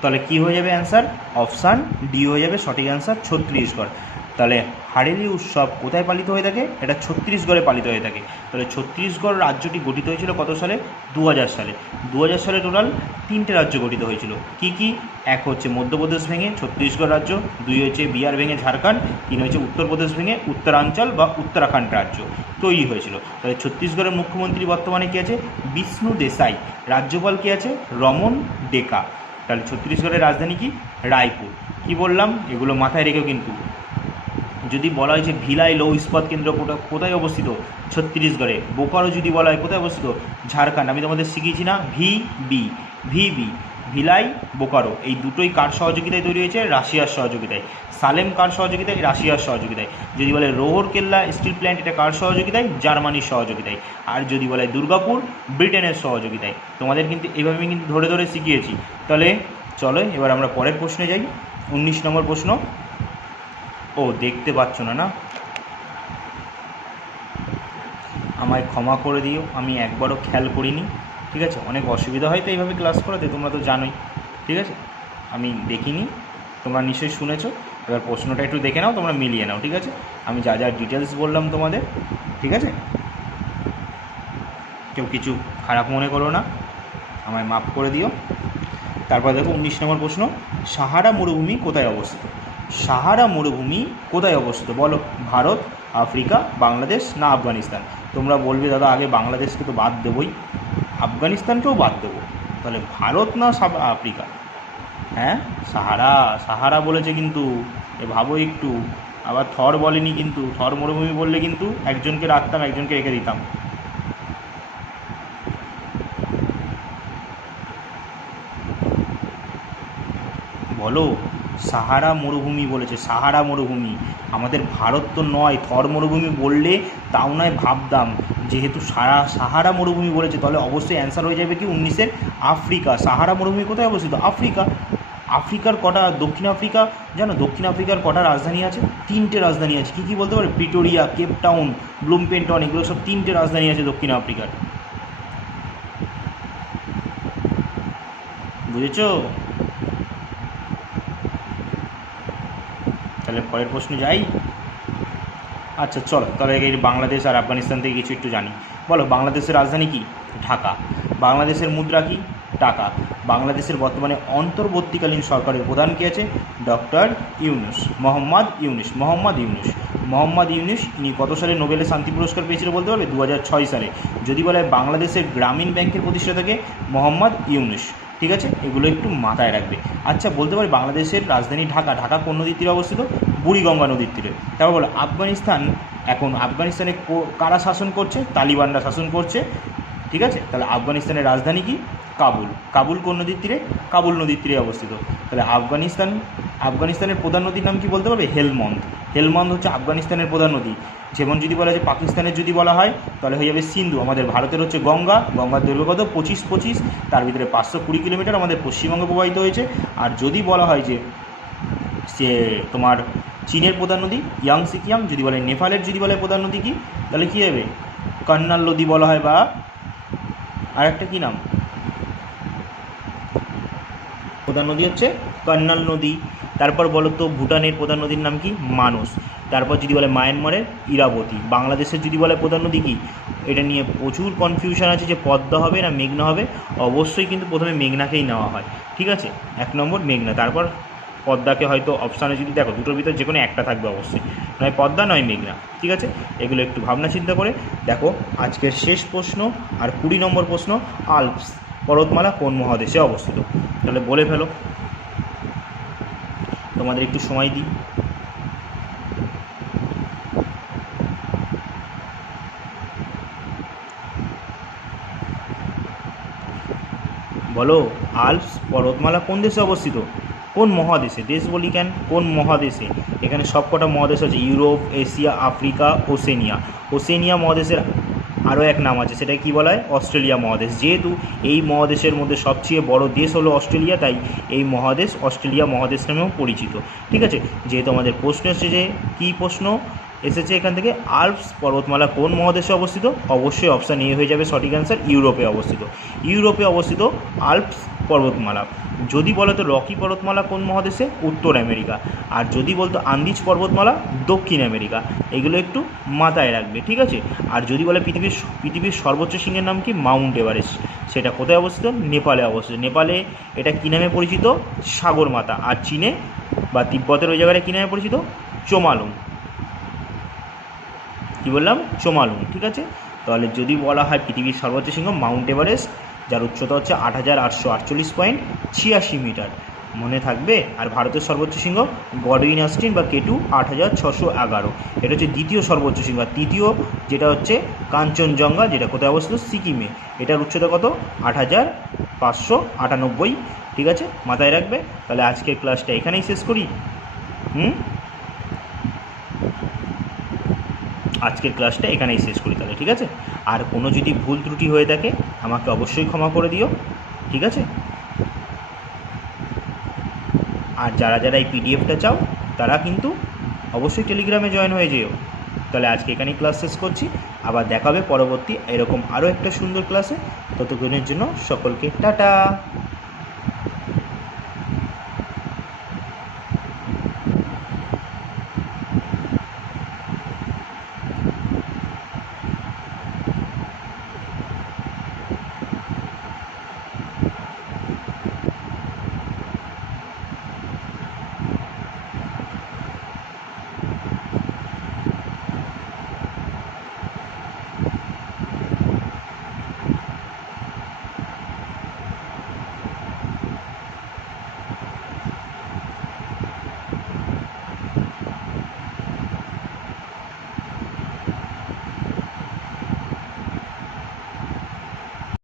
তাহলে কি হয়ে যাবে অ্যান্সার? অপশান ডি হয়ে যাবে সঠিক অ্যান্সার, ছত্তিশগড়। তাহলে হারেলি উৎসব কোথায় পালিত হয়ে থাকে? এটা ছত্তিশগড়ে পালিত হয়ে থাকে। তাহলে ছত্তিশগড় রাজ্যটি গঠিত হয়েছিল কত সালে? 2000 সালে। 2000 সালে টোটাল 3টে রাজ্য গঠিত হয়েছিল। কি কি? এক হচ্ছে মধ্যপ্রদেশ ভেঙে ছত্তিশগড় রাজ্য, 2 হচ্ছে বিহার ভেঙে ঝাড়খণ্ড, 3 হচ্ছে উত্তরপ্রদেশ ভেঙে উত্তরাঞ্চল বা উত্তরাখণ্ড রাজ্য তৈরি হয়েছিল। তাহলে ছত্তিশগড়ের মুখ্যমন্ত্রী বর্তমানে কে আছে? বিষ্ণু দেশাই। রাজ্যপাল কে আছে? রমন ডেকা। তাহলে ছত্তিশগড়ের রাজধানী কি? রায়পুর। কি বললাম? এগুলো মাথায় রেখেও কিন্তু যদি বলা হয় যে ভিলাই লৌহ ইস্পাত কেন্দ্র কোথায় অবস্থিত? ছত্তিশগড়ে। বোকারো যদি বলা হয় কোথায় অবস্থিত? ঝাড়খণ্ড। আমি তোমাদের শিখিয়েছি না ভিবি, ভিলাই বোকারো, এই দুটোই কার সহযোগিতায় তৈরি হয়েছে? রাশিয়ার সহযোগিতায়। সালেম কার সহযোগিতায়? রাশিয়ার সহযোগিতায়। যদি বলে রোহরকেল্লা স্টিল প্ল্যান্ট, এটা কার সহযোগিতায়? জার্মানির সহযোগিতায়। আর যদি বলে দুর্গাপুর, ব্রিটেনের সহযোগিতায়। তোমাদের কিন্তু এভাবে আমি কিন্তু ধরে ধরে শিখিয়েছি। তাহলে চলো এবার আমরা পরের প্রশ্নে যাই। 19 নম্বর প্রশ্ন, ও দেখতে পাচ্ছ না, না? আমায় ক্ষমা করে দিও, আমি একবারও খেয়াল করিনি, ঠিক আছে? অনেক অসুবিধা হয় তো এইভাবে ক্লাস করাতে, তোমরা তো জানোই, ঠিক আছে? আমি দেখিনি, তোমরা নিশ্চয়ই শুনেছো। এবার প্রশ্নটা একটু দেখে নাও, তোমরা মিলিয়ে নাও, ঠিক আছে? আমি যা যা ডিটেলস বললাম তোমাদের, ঠিক আছে? কেউ কিছু খারাপ মনে করো না, আমায় মাফ করে দিও। তারপর দেখো 19 নম্বর প্রশ্ন, সাহারা মরুভূমি কোথায় অবস্থিত? সাহারা মরুভূমি কোথায় অবস্থিত বলো? ভারত, আফ্রিকা, বাংলাদেশ না আফগানিস্তান? তোমরা বলবে দাদা আগে বাংলাদেশকে তো বাদ দেবই, আফগানিস্তানকেও বাদ দেবো, তাহলে ভারত না আফ্রিকা? হ্যাঁ, সাহারা, সাহারা বলেছে কিন্তু, এ ভাবো একটু। আবার থর বলেনি কিন্তু, থর মরুভূমি বললে কিন্তু একজনকে রাখতাম, একজনকে রেখে দিতাম। বলো, সাহারা মরুভূমি বলেছে, সাহারা মরুভূমি। আমাদের ভারত তো নয়, থর মরুভূমি বললে তাও নয় ভাবতাম, যেহেতু সাহারা মরুভূমি বলেছে তাহলে অবশ্যই অ্যান্সার হয়ে যাবে কি 19-এর আফ্রিকা। সাহারা মরুভূমি কোথায় অবস্থিত? আফ্রিকা। আফ্রিকার কটা, দক্ষিণ আফ্রিকা জানো দক্ষিণ আফ্রিকার কটা রাজধানী আছে? 3টে রাজধানী আছে। কী কী বলতে পারে? প্রিটোরিয়া, কেপ টাউন, ব্লুমপেন্টন, এগুলো সব 3টে রাজধানী আছে দক্ষিণ আফ্রিকার। বুঝেছো? তাহলে পরের প্রশ্ন যাই। আচ্ছা চলো, তাহলে এই বাংলাদেশ আর আফগানিস্তান থেকে কিছু একটু জানি। বলো, বাংলাদেশের রাজধানী কি? ঢাকা। বাংলাদেশের মুদ্রা কি? টাকা। বাংলাদেশের বর্তমানে অন্তর্বর্তীকালীন সরকারের প্রধান কে আছে? ডক্টর ইউনুস, মোহাম্মদ ইউনুস। মোহাম্মদ ইউনুস ইনি কত সালে নোবেলের শান্তি পুরস্কার পেয়েছিল বলতে পারবে? 2006 সালে। যদি বলে বাংলাদেশের গ্রামীণ ব্যাংকের প্রতিষ্ঠাতাকে? মোহাম্মদ ইউনুস, ঠিক আছে? এগুলো একটু মাথায় রাখবে। আচ্ছা বলতে পারি বাংলাদেশের রাজধানী ঢাকা, ঢাকা কোন নদীর তীরে অবস্থিত? বুড়িগঙ্গা নদীর তীরে। তারপর বলো আফগানিস্তান, এখন আফগানিস্তানে কারা শাসন করছে? তালিবানরা শাসন করছে, ঠিক আছে? তাহলে আফগানিস্তানের রাজধানী কি? কাবুল। কাবুল কোন নদীর তীরে? কাবুল নদীর তীরে অবস্থিত। তাহলে আফগানিস্তানের প্রধান নদীর নাম কি বলতে পারবে? হেলমন্দ। হেলমন্দ হচ্ছে আফগানিস্তানের প্রধান নদী। যেমন যদি বলা যায় পাকিস্তানের যদি বলা হয় তাহলে হয়ে যাবে সিন্ধু। আমাদের ভারতের হচ্ছে গঙ্গা, গঙ্গার দৈর্ঘ্য কত? 25, তার ভিতরে 520 কিলোমিটার আমাদের পশ্চিমবঙ্গে প্রবাহিত হয়েছে। আর যদি বলা হয় যে সে তোমার চীনের প্রধান নদী ইয়াংসি কিয়াং, যদি বলে নেপালের যদি বলে প্রধান নদী কি, তাহলে কী হবে? কন্নাল নদী বলা হয়, বা আরেকটা কী নাম? প্রধান নদী হচ্ছে কন্নাল নদী। তারপর বলো তো ভুটানের প্রধান নদীর নাম কি? মানস। তারপর যদি বলে মায়ানমারের ইরাবতী। বাংলাদেশের যদি বলে প্রধান নদী কি? এটা নিয়ে প্রচুর কনফিউশন আছে যে পদ্মা হবে না মেঘনা হবে। অবশ্যই কিন্তু প্রথমে মেঘনাকেই নেওয়া হয়, ঠিক আছে? 1 নম্বর মেঘনা, তারপর পদ্মাকে হয়তো অপশানে যদি দেখো দুটোর ভিতর যে কোনো একটা থাকবে অবশ্যই, নয় পদ্মা নয় মেঘনা, ঠিক আছে? এগুলো একটু ভাবনা চিন্তা করে দেখো। আজকের শেষ প্রশ্ন আর 20 নম্বর প্রশ্ন, আল্পস পর্বতমালা কোন মহাদেশে অবস্থিত? তাহলে বলে ফেলো, তোমাদের একটু সময় দিই। বলো, আল্পস পর্বতমালা কোন দেশে অবস্থিত? কোন মহাদেশে? দেশ বলি কেন, কোন মহাদেশে? এখানে সবকটা মহাদেশ আছে, Europe, Asia, Africa, Oceania. Oceania মহাদেশের আরও এক নাম আছে, সেটা কি বলা হয়? অস্ট্রেলিয়া মহাদেশ। যেহেতু এই মহাদেশের মধ্যে সবচেয়ে বড় দেশ হলো অস্ট্রেলিয়া, তাই এই মহাদেশ অস্ট্রেলিয়া মহাদেশ নামেও পরিচিত, ঠিক আছে? যেহেতু আমাদের প্রশ্ন এসেছে, যে কী প্রশ্ন এসেছে এখান থেকে? আল্পস পর্বতমালা কোন মহাদেশে অবস্থিত? অবশ্যই অপশান এ হয়ে যাবে সঠিক অ্যান্সার, ইউরোপে অবস্থিত। ইউরোপে অবস্থিত আল্পস পর্বতমালা। যদি বলো তো রকি পর্বতমালা কোন মহাদেশে? উত্তর আমেরিকা। আর যদি বলতো আন্দিজ পর্বতমালা দক্ষিণ আমেরিকা। এগুলো একটু মাথায় রাখবে, ঠিক আছে? আর যদি বলে পৃথিবীর সর্বোচ্চ শৃঙ্গের নাম কি? Mount Everest. সেটা কোথায় অবস্থিত? নেপালে অবস্থিত। নেপালে এটা কী নামে পরিচিত? সাগরমাতা। আর চীনে বা তিব্বতের ওই জায়গাটা কী নামে পরিচিত? চোমালুং। কী বললাম? চোমালুং, ঠিক আছে? তাহলে যদি বলা হয় পৃথিবীর সর্বোচ্চ শৃঙ্গ মাউন্ট এভারেস্ট, যার উচ্চতা হচ্ছে 8848.86 মিটার, মনে থাকবে। আর ভারতের সর্বোচ্চ শৃঙ্গ গডউইন অস্টিন বা কেটু 8611। এটা হচ্ছে দ্বিতীয় সর্বোচ্চ শৃঙ্গ। আর তৃতীয় যেটা হচ্ছে কাঞ্চনজঙ্ঘা, যেটা কোথায় অবস্থিত? সিকিমে। এটার উচ্চতা কত? 8598, ঠিক আছে? মাথায় রাখবে। তাহলে আজকের ক্লাসটা এখানেই শেষ করি। আজকের ক্লাসটা এখানেই শেষ করি তাহলে, ঠিক আছে? আর কোনো যদি ভুল ত্রুটি হয়ে থাকে আমাকে অবশ্যই ক্ষমা করে দিও, ঠিক আছে? আর যারা যারা এই পিডিএফটা চাও তারা কিন্তু অবশ্যই টেলিগ্রামে জয়েন হয়ে যেও। তাহলে আজকে এখানেই ক্লাস শেষ করছি, আবার দেখাবে পরবর্তী এরকম আরও একটা সুন্দর ক্লাসে। ততক্ষণের জন্য সকলকে টাটা।